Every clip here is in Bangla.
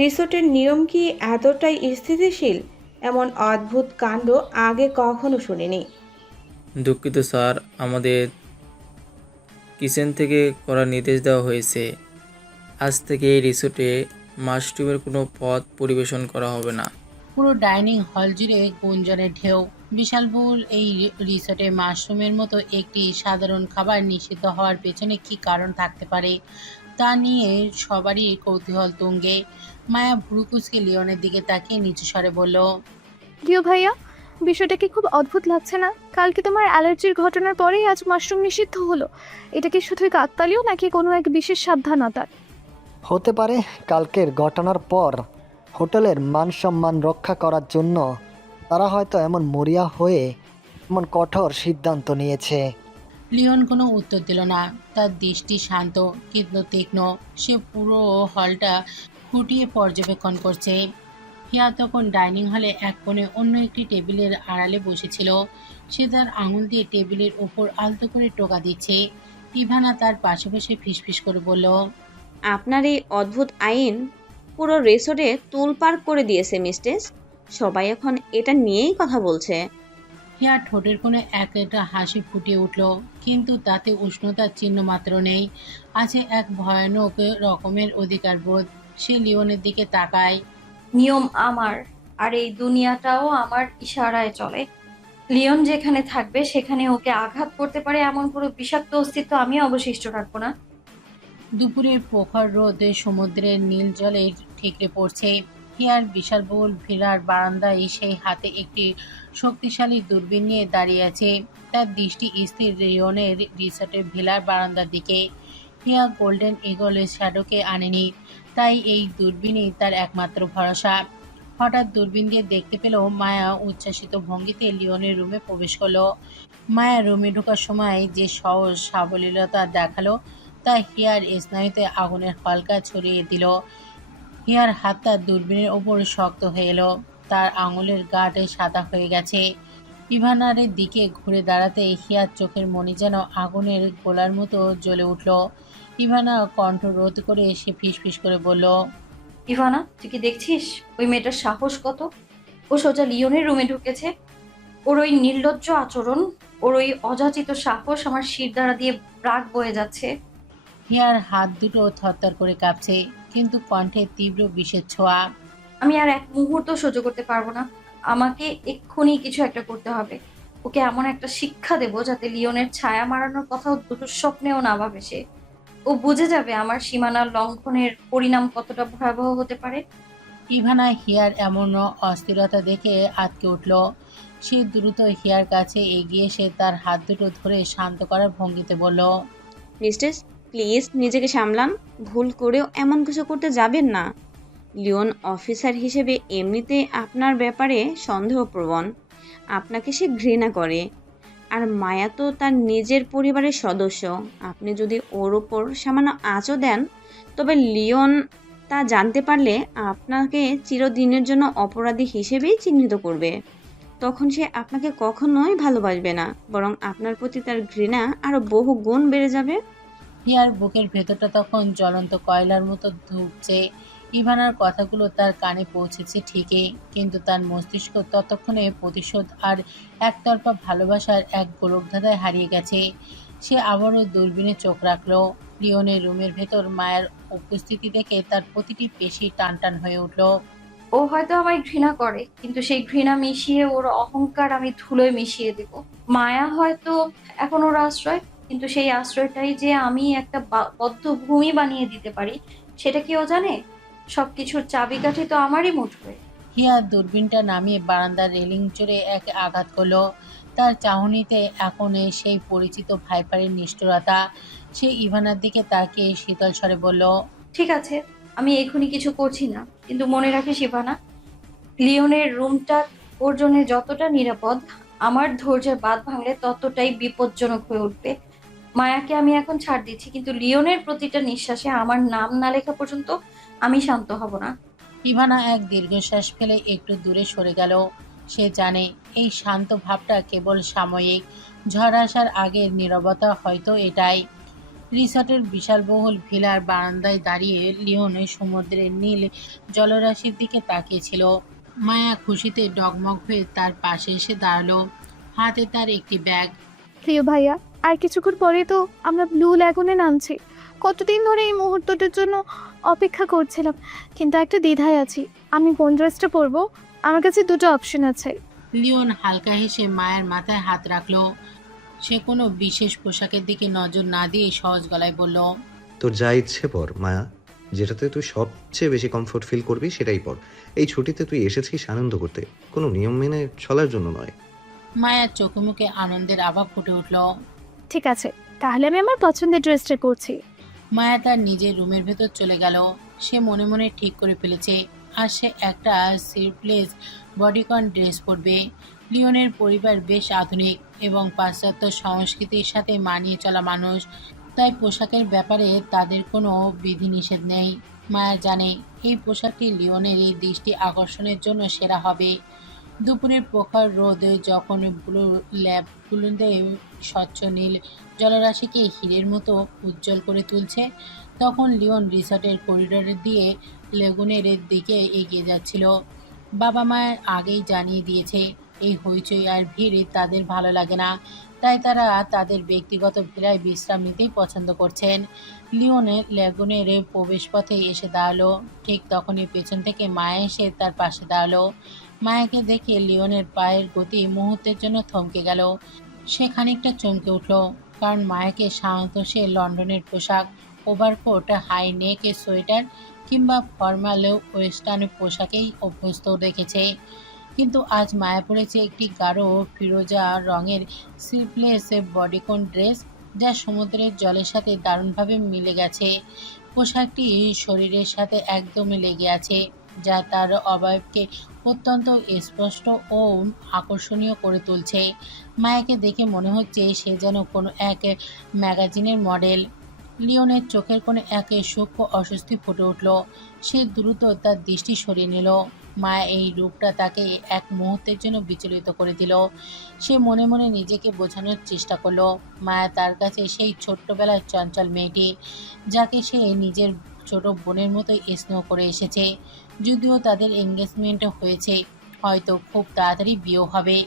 রিসোর্টের নিয়ম কি এতটাই স্থিতিশীল? এমন অদ্ভুত কাণ্ড আগে কখনো শুনিনি। দুঃখিত স্যার, আমাদের কিচেন থেকে করার নির্দেশ দেওয়া হয়েছে। আজ থেকে এই রিসোর্টে মাশরুমের কোনো পদ পরিবেশন করা হবে না। পুরো ডাইনিং হল জুড়ে গুঞ্জনের ঢেউ। বিশালবহুল এই রিসোর্টে মাশরুমের মতো একটি সাধারণ খাবার নিষিদ্ধ হওয়ার পেছনে কী কারণ থাকতে পারে তা নিয়ে সবারই কৌতূহল তুঙ্গে। মায়া ভ্রু কুঁচকে লিওনের দিকে তাকিয়ে নিচু স্বরে বলল, প্রিয় ভাইয়া, বিষয়টা কি খুব অদ্ভুত লাগছে না? কালকে তোমার অ্যালার্জির ঘটনার পরেই আজ মাশরুম নিষিদ্ধ হলো। এটা কি শুধুই কাকতালীয় নাকি কোনো এক বিশেষ সাবধানতার? হতে পারে কালকের ঘটনার পর হোটেলের মান সম্মান রক্ষা করার জন্য তারা হয়তো এমন মরিয়া হয়ে এমন কঠোর সিদ্ধান্ত নিয়েছে। লিওন কোনো উত্তর দিল না। তার দৃষ্টি শান্ত কিন্তু তীক্ষ্ণ। সে পুরো হলটা খুঁটিয়ে পর্যবেক্ষণ করছে। হিয়া তখন ডাইনিং হলে এক কোণে অন্য একটি টেবিলের আড়ালে বসেছিল। সে তার আঙুল দিয়ে টেবিলের ওপর আলতো করে টোকা দিচ্ছে। ইভানা তার পাশে বসে ফিসফিস করে বলল, আপনার এই অদ্ভুত আইন পুরো রেসর্টে তোলপাড় করে দিয়েছে মিস্টেস। সবাই এখন এটা নিয়েই কথা বলছে। হিয়া ঠোঁটের কোণে একটা হাসি ফুটে উঠল, কিন্তু তাতে উষ্ণতার চিহ্ন মাত্র নেই। আছে এক ভয়ানক রকমের অধিকারবোধ। সে লিওনের দিকে তাকায়। নিয়ম আমার, আর এই দুনিয়াটাও আমার ইশারায় চলে। লিওন যেখানে থাকবে সেখানে ওকে আঘাত করতে পারে এমন কোনো বিষাক্ত অস্তিত্ব আমি অবশিষ্ট রাখবো না। দুপুরের প্রখর রোদে সমুদ্রের নীল জলে ঠিকরে পড়ছে। হিয়ার বিশালবহুল ভিলার বারান্দায় সেই হাতে একটি শক্তিশালী দূরবীন নিয়ে দাঁড়িয়ে আছে। তার দৃষ্টি স্থির রিওনের রিসর্টের ভিলার বারান্দার দিকে। হিয়া গোল্ডেন ইগলের শ্যাডোকে আনেনি, তাই এই দূরবীনই তার একমাত্র ভরসা। হঠাৎ দূরবীন দিয়ে দেখতে পেল মায়া উচ্ছ্বাসিত ভঙ্গিতে লিওনের রুমে প্রবেশ করলো। মায়া রুমে ঢোকার সময় যে সহজ সাবলীলতা দেখালো তা হিয়ার স্নায়ুতে আগুনের হালকা ছড়িয়ে দিল। হিয়ার হাতটা দূরবীনের ওপর শক্ত হয়ে এলো। তার আঙুলের গাঁটে সাদা হয়ে গেছে। ইভানারের দিকে ঘুরে দাঁড়াতে হিয়ার চোখের মণি যেন আগুনের গোলার মতো জ্বলে উঠল। ইভানা কণ্ঠ রোধ করে সে ফিসফিস করে বলল, ইভানা, তুই কি দেখছিস ওই মেয়েটার সাহস কত? ও সোজা লিওনের রুমে ঢুকেছে। ওর ওই নির্লজ্জ আচরণ, ওর ওই অযাচিত সাহস আমার শিরদাঁড়া দিয়ে রাগ বয়ে যাচ্ছে। হিয়ার হাত দুটো থরথর করে কাঁপছে, কিন্তু কণ্ঠে তীব্র বিষের ছোঁয়া। আমি আর এক মুহূর্ত সহ্য করতে পারবো না। আমাকে এক্ষুনি কিছু একটা করতে হবে। ওকে এমন একটা শিক্ষা দেবো যাতে লিওনের ছায়া মারানোর কথাও দুঃস্বপ্নেও না ভাবে সে। ও বুঝে যাবে আমার সীমানা লঙ্ঘনের পরিণাম কতটা ভয়াবহ হতে পারে। ইভানা হিয়ার এমন অস্থিরতা দেখে আঁতকে উঠল। সে দ্রুত হিয়ার কাছে এগিয়ে এসে তার হাত দুটো ধরে শান্ত করার ভঙ্গিতে বলল, মিস্টেস, প্লিজ নিজেকে সামলান। ভুল করেও এমন কিছু করতে যাবেন না। লিওন অফিসার হিসেবে এমনিতে আপনার ব্যাপারে সন্দেহপ্রবণ। আপনাকে সে ঘৃণা করে। আর মায়া তো তার নিজের পরিবারের সদস্য। আপনি যদি ওর ওপর সামান্য আঁচও দেন, তবে লিওন তা জানতে পারলে আপনাকে চিরদিনের জন্য অপরাধী হিসেবেই চিহ্নিত করবে। তখন সে আপনাকে কখনোই ভালোবাসবে না, বরং আপনার প্রতি তার ঘৃণা আরো বহু গুণ বেড়ে যাবে। হিয়ার বুকের ভেতরটা তখন জ্বলন্ত কয়লার মতো ধুঁকছে। ইভানার কথাগুলো তার কানে পৌঁছেছে ঠিকই, কিন্তু তার মস্তিষ্ক ততক্ষণে প্রতিশোধ আর একতরফা ভালোবাসার এক গোলকধাঁধায় হারিয়ে গেছে। সে আবারও দূরবীনে চোখ রাখল। লিওনের রুমের ভেতর মায়ের উপস্থিতি দেখে তার প্রতিটি পেশি টান টান হয়ে উঠল। ও হয়তো আমায় ঘৃণা করে, কিন্তু সেই ঘৃণা মিশিয়ে ওর অহংকার আমি ধুলোয় মিশিয়ে দেব। মায়া হয়তো এখন ওর আশ্রয়, কিন্তু সেই আশ্রয়টাই যে আমি একটা বদ্ধ ভূমি বানিয়ে দিতে পারি, সেটা কি ও জানে? সবকিছুর চাবিকাঠি তো আমারই মুঠোয়। হিয়া দূরবীনটা নামিয়ে বারান্দার রেলিং জুড়ে এক আঘাত করলো। তার চাহনিতে এখন সেই পরিচিত ভাইপারের নিষ্ঠুরতা। সে ইভানার দিকে তাকিয়ে শীতল স্বরে বলল, ঠিক আছে, আমি এখনই কিছু করছি না, কিন্তু মনে রাখিস ইভানা, লিওনের রুমটা ওর জন্য যতটা নিরাপদ, আমার ধৈর্যের বাঁধ ভাঙলে ততটাই বিপজ্জনক হয়ে উঠবে। মায়াকে আমি এখন ছাড় দিচ্ছি, কিন্তু লিওনের প্রতিটা নিঃশ্বাসে আমার নাম না লেখা পর্যন্ত আমি শান্ত হব না। ইভানা এক দীর্ঘশ্বাস ফেলে একটু দূরে সরে গেল। সে জানে এই শান্ত ভাবটা কেবল সাময়িক। ঝড় আসার আগের নীরবতা হয়তো এটাই। রিসর্টের বিশালবহুল ভিলার বারান্দায় দাঁড়িয়ে লিওন সমুদ্রের নীল জলরাশির দিকে তাকিয়েছিল। মায়া খুশিতে ডগমগ হয়ে তার পাশে এসে দাঁড়ালো, হাতে তার একটি ব্যাগ। প্রিয় ভাইয়া, আর কিছুক্ষণ পরে তো আমরা ব্লু ল্যাগুনে নামছি। কতদিন ধরে এই মুহূর্তটার জন্য অপেক্ষা করছিলাম, কিন্তু একটা দ্বিধায় আছি। আমি কোন ড্রেসটা পরবো? আমার কাছে দুটো অপশন আছে। লিওন হালকা হেসে মায়ের মাথায় হাত রাখলো। সে কোনো বিশেষ পোশাকের দিকে নজর না দিয়ে সহজ গলায় বলল, তোর যা ইচ্ছে পর মায়া, যেটাতে তুই সবচেয়ে বেশি কমফোর্ট ফিল করবি সেটাই পর। এই ছুটিতে তুই এসেছিস আনন্দ করতে, কোনো নিয়ম মেনে চলার জন্য নয়। মায়ার চোখে মুখে আনন্দের আভাব ফুটে উঠল। ঠিক আছে, তাহলে আমি আমার পছন্দের ড্রেসটা করছি। মায়া তার নিজের রুমের ভেতর চলে গেল। সে মনে মনে ঠিক করে ফেলেছে আর সে একটা স্লিভলেস বডিকন ড্রেস পরবে। লিওনের পরিবার বেশ আধুনিক এবং পাশ্চাত্য সংস্কৃতির সাথে মানিয়ে চলা মানুষ, তাই পোশাকের ব্যাপারে তাদের কোনো বিধিনিষেধ নেই। মায়া জানে এই পোশাকটি লিওনের এই দৃষ্টি আকর্ষণের জন্য সেরা হবে। দুপুরের প্রখর রোদে যখন ল্যাবগুলোতে স্বচ্ছ নীল জলরাশিকে হীরের মতো উজ্জ্বল করে তুলছে, তখন লিওন রিসর্টের করিডোর দিয়ে লেগুনের দিকে এগিয়ে যাচ্ছিল। বাবা মা আগেই জানিয়ে দিয়েছে এই হইচই আর ভিড় তাদের ভালো লাগে না, তাই তারা তাদের ব্যক্তিগত ভিলায় বিশ্রাম নিতেই পছন্দ করছেন। লিওনের লেগুনের প্রবেশপথে এসে দাঁড়ালো। ঠিক তখনই পেছন থেকে মায়া এসে তার পাশে দাঁড়ালো। মায়াকে দেখে লিওনের পায়ের গতি মুহূর্তের জন্য থমকে গেল। সে খানিকটা চমকে উঠল, কারণ মায়াকে সাধারণত সে লন্ডনের পোশাক, ওভারকোট, হাই নেক সোয়েটার কিংবা ফর্মাল ওয়েস্টার্ন পোশাকেই অভ্যস্ত দেখেছে। কিন্তু আজ মায়া পড়েছে একটি গাঢ় ফিরোজা রঙের স্লিভলেস বডিকন ড্রেস, যা সমুদ্রের জলের সাথে দারুণভাবে মিলে গেছে। পোশাকটি শরীরের সাথে একদমই লেগে আছে, যা তার অবয়বকে অত্যন্ত স্পষ্ট ও আকর্ষণীয় করে তুলছে। মায়াকে দেখে মনে হচ্ছে সে যেন কোনো এক ম্যাগাজিনের মডেল। লিওনের চোখের কোণে এক সূক্ষ্ম অস্বস্তি ফুটে উঠল। সে দ্রুত তার দৃষ্টি সরিয়ে নিল। মায়া এই রূপটা তাকে এক মুহূর্তের জন্য বিচলিত করে দিল। সে মনে মনে নিজেকে বোঝানোর চেষ্টা করলো মায়া তার কাছে সেই ছোট্টবেলার চঞ্চল মেয়েটি, যাকে সে নিজের ছোট বোনের মতো স্নেহ করে এসেছে। যদিও তাদের এঙ্গেজমেন্ট হয়েছে, হয়তো খুব তাড়াতাড়ি বিয়ে হবে,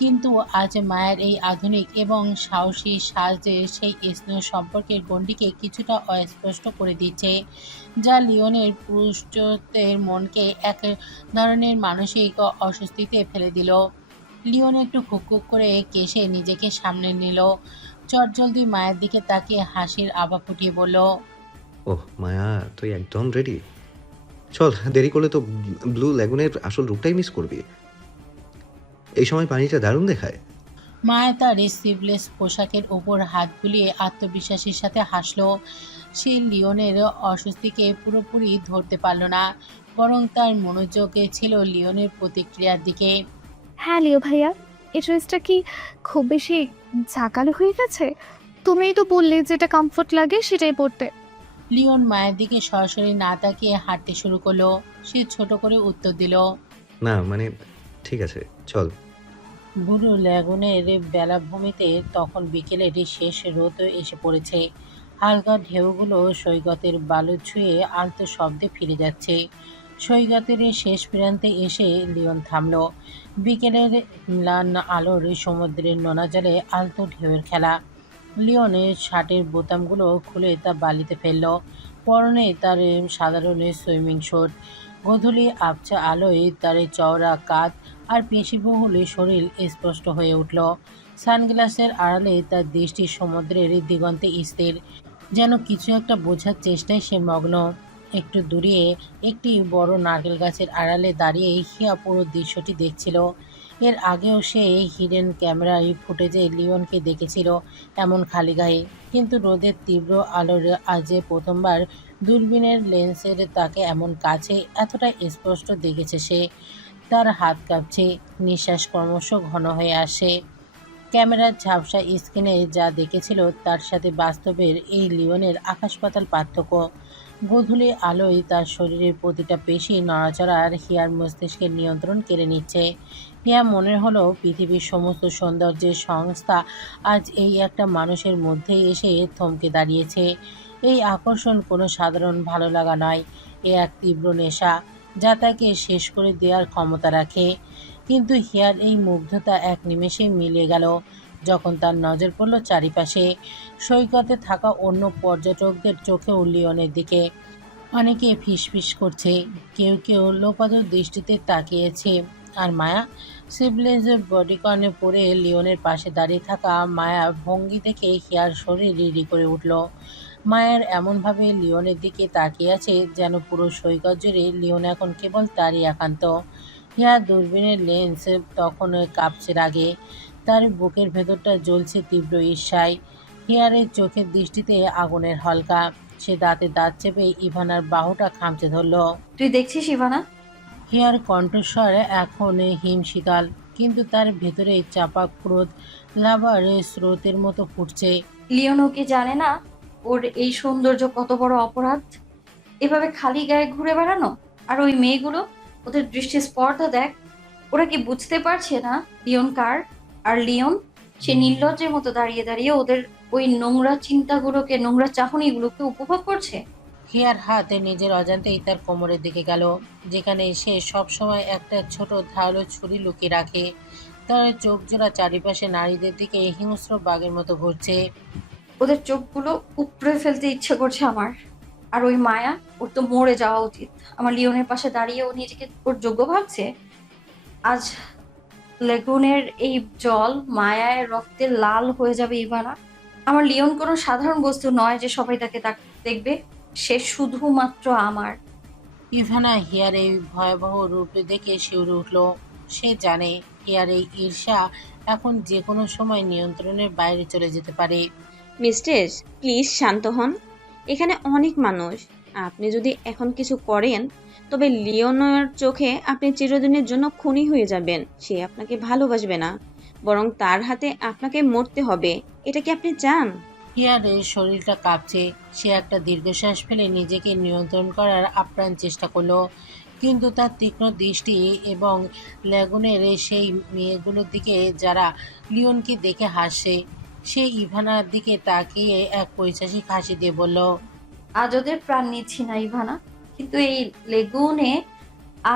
কিন্তু আজ মায়ের এই আধুনিক এবং সাহসী সাজে সেই স্নেহ সম্পর্কের গণ্ডিকে কিছুটা অস্পষ্ট করে দিচ্ছে, যা লিওনের পুরুষত্বের মনকে এক ধরনের মানসিক অস্বস্তিতে ফেলে দিল। লিওন একটু খুকখুক করে কেশে নিজেকে সামনে নিল। চটজলদি মায়ের দিকে তাকিয়ে হাসির আভা ফুটিয়ে বলল, ওহ মায়া, তুই একদম রেডি? চল, দেরি করলে তো ব্লু ল্যাগুনের আসল রূপটাই মিস করবি। এই সময় পানিটা দারুণ দেখায়। মায়া তার স্লিভলেস পোশাকের ওপর হাত বুলিয়ে আত্মবিশ্বাসের সাথে হাসল। সে লিওনের অস্বস্তিকে পুরোপুরি ধরতে পারল না, বরং তার মনোযোগে ছিল লিওনের প্রতিক্রিয়ার দিকে। হ্যাঁ লিও ভাইয়া, এই ড্রেসটা কি খুব বেশি ঝাঁকালো হয়ে গেছে? তুমিই তো বললে যেটা কমফোর্ট লাগে সেটাই পরতে। লিওন মায়ের দিকে সরাসরি না তাকিয়ে হাঁটতে শুরু করলো। সে ছোট করে উত্তর দিল, না মানে, ঠিক আছে চল। বুড়ো ল্যাগুনের বেলাভূমিতে তখন বিকেলের শেষ রোদ এসে পড়েছে। হালকা ঢেউগুলো সৈকতের বালু ছুঁয়ে আলতো শব্দে ফিরে যাচ্ছে। সৈকতের শেষ প্রান্তে এসে লিওন থামল। বিকেলের ম্লান আলোর সমুদ্রের নোনা জলে আলতো ঢেউয়ের খেলা। লিওনের শার্টের বোতামগুলো খুলে তা বালিতে ফেলল। পরনে তার সাধারণ সুইমিং স্যুট। গোধূলি আবছা আলোয় তার চওড়া কাঁধ আর পেশিবহুল শরীর স্পষ্ট হয়ে উঠল। সানগ্লাসের আড়ালে তার দৃষ্টি সমুদ্রের দিগন্তে স্থির, যেন কিছু একটা বোঝার চেষ্টায় সে মগ্ন। একটু দূরিয়ে একটি বড় নারকেল গাছের আড়ালে দাঁড়িয়ে হিয়া পুরো দৃশ্যটি দেখছিল। এর আগেও সে হিডেন ক্যামেরায় ফুটেজে লিওনকে দেখেছিল এমন খালি গায়ে, কিন্তু রোদের তীব্র আলোর আজে প্রথমবার দূরবীনের লেন্সের তাকে এমন কাছে এতটা স্পষ্ট দেখেছে সে। তার হাত কাঁপছে, নিঃশ্বাস ক্রমশ ঘন হয়ে আসে। ক্যামেরার ঝাপসা স্ক্রিনে যা দেখেছিল তার সাথে বাস্তবের এই লিওনের আকাশ পাতাল পার্থক্য। গোধূলি আলোয় তার শরীরের প্রতিটা পেশি নড়াচড়া আর হিয়ার মস্তিষ্কের নিয়ন্ত্রণ কেড়ে নিচ্ছে। হিয়া মনে হলো পৃথিবীর সমস্ত সৌন্দর্যের সংস্থা আজ এই একটা মানুষের মধ্যেই এসে থমকে দাঁড়িয়েছে। এই আকর্ষণ কোনো সাধারণ ভালো লাগা নয়, এ এক তীব্র নেশা যা তাকে শেষ করে দেওয়ার ক্ষমতা রাখে। কিন্তু হিয়ার এই মুগ্ধতা এক নিমেষে মিলিয়ে গেল যখন তার নজর পড়ল চারিপাশে। সৈকতে থাকা অন্য পর্যটকদের চোখেও লিওনের দিকে। অনেকে ফিসফিস করছে, কেউ কেউ লোপাদর দৃষ্টিতে তাকিয়েছে। আর মায়া সিবলেজের বডিকর্নে পরে লিওনের পাশে দাঁড়িয়ে থাকা মায়ার ভঙ্গি দেখে হিয়ার শরীর রিরি করে উঠল। মায়ার এমনভাবে লিওনের দিকে তাকিয়ে আছে যেন পুরো সৈকত জুড়ে লিওন এখন কেবল তারই একান্ত। হিয়ার দূরবীনের লেন্স তখন কাঁপছে রাগে, তার বুকের ভেতরটা জ্বলছে তীব্র ঈর্ষায়। হিয়ারের চোখের দৃষ্টিতে আগুনের হলকা। সে দাঁতে দাঁত চেপে ইভানার বাহুটা খামচে ধরল। তুই দেখছিস ইভানা? হিয়ার কণ্ঠস্বর এখন হিমশীতল, কিন্তু তার ভেতরে চাপা ক্রোধ লাভার স্রোতের মতো ফুটছে। লিওনো কি জানে না ওর এই সৌন্দর্য কত বড় অপরাধ? এভাবে খালি গায়ে ঘুরে বেড়ানো। আর ওই মেয়েগুলো, ওদের দৃষ্টি স্পর্ধা দেখ। ওরা কি বুঝতে পারছে না লিওন কার? আর লিওন সে নির্লজ্জের মতো দাঁড়িয়ে দাঁড়িয়ে ওদের ওই নোংরা চিন্তাগুলোকে, নোংরা চাহনিগুলোকে উপভোগ করছে। হিয়ার হাতে নিজের অজান্তেই তার কোমরের দিকে গেল, যেখানে সে সবসময় একটা ছোট ধারালো ছুরি লুকিয়ে রাখে। তার চোখ জোড়া চারিপাশে নারীদের দিকে হিংস্র বাঘের মতো ঘুরছে। ওদের চোখগুলো উপড়ে ফেলতে ইচ্ছে করছে আমার। আর ওই মায়া, ওর তো মরে যাওয়া উচিত। আমার লিওনের পাশে দাঁড়িয়ে ও নিজেকে ওর যোগ্য ভাবছে। আজ লেগুনের এই জল মায়ায় রক্তে লাল হয়ে যাবে ইভানা। আমার লিওন কোনো সাধারণ বস্তু নয় যে সবাই তাকে দেখবে। সে শুধুমাত্র আমার। ইভানা হিয়ার এই ভয়াবহ রূপ দেখে শিউরে উঠল। সে জানে হিয়ার এই ঈর্ষা এখন যে কোনো সময় নিয়ন্ত্রণের বাইরে চলে যেতে পারে। মিস্টেস, প্লিজ শান্ত হন। এখানে অনেক মানুষ। আপনি যদি এখন কিছু করেন তবে লিওনের চোখে আপনি চিরদিনের জন্য খুনি হয়ে যাবেন। সে আপনাকে ভালোবাসবে না, বরং তার হাতে আপনাকে মরতে হবে। এটা কি আপনি চান? হিয়ারের শরীরটা কাঁপছে। সে একটা দীর্ঘশ্বাস ফেলে নিজেকে নিয়ন্ত্রণ করার আপ্রাণ চেষ্টা করলো, কিন্তু তার তীক্ষ্ণ দৃষ্টি এবং ল্যাগুনের সেই মেয়েগুলোর দিকে যারা লিওনকে দেখে হাসছে, সে ইভানার দিকে তাকিয়ে এক পৈশাচিক হাসি দিয়ে বলল, আজ ওদের প্রাণ নিচ্ছি না ইভানা, কিন্তু এই লেগুনে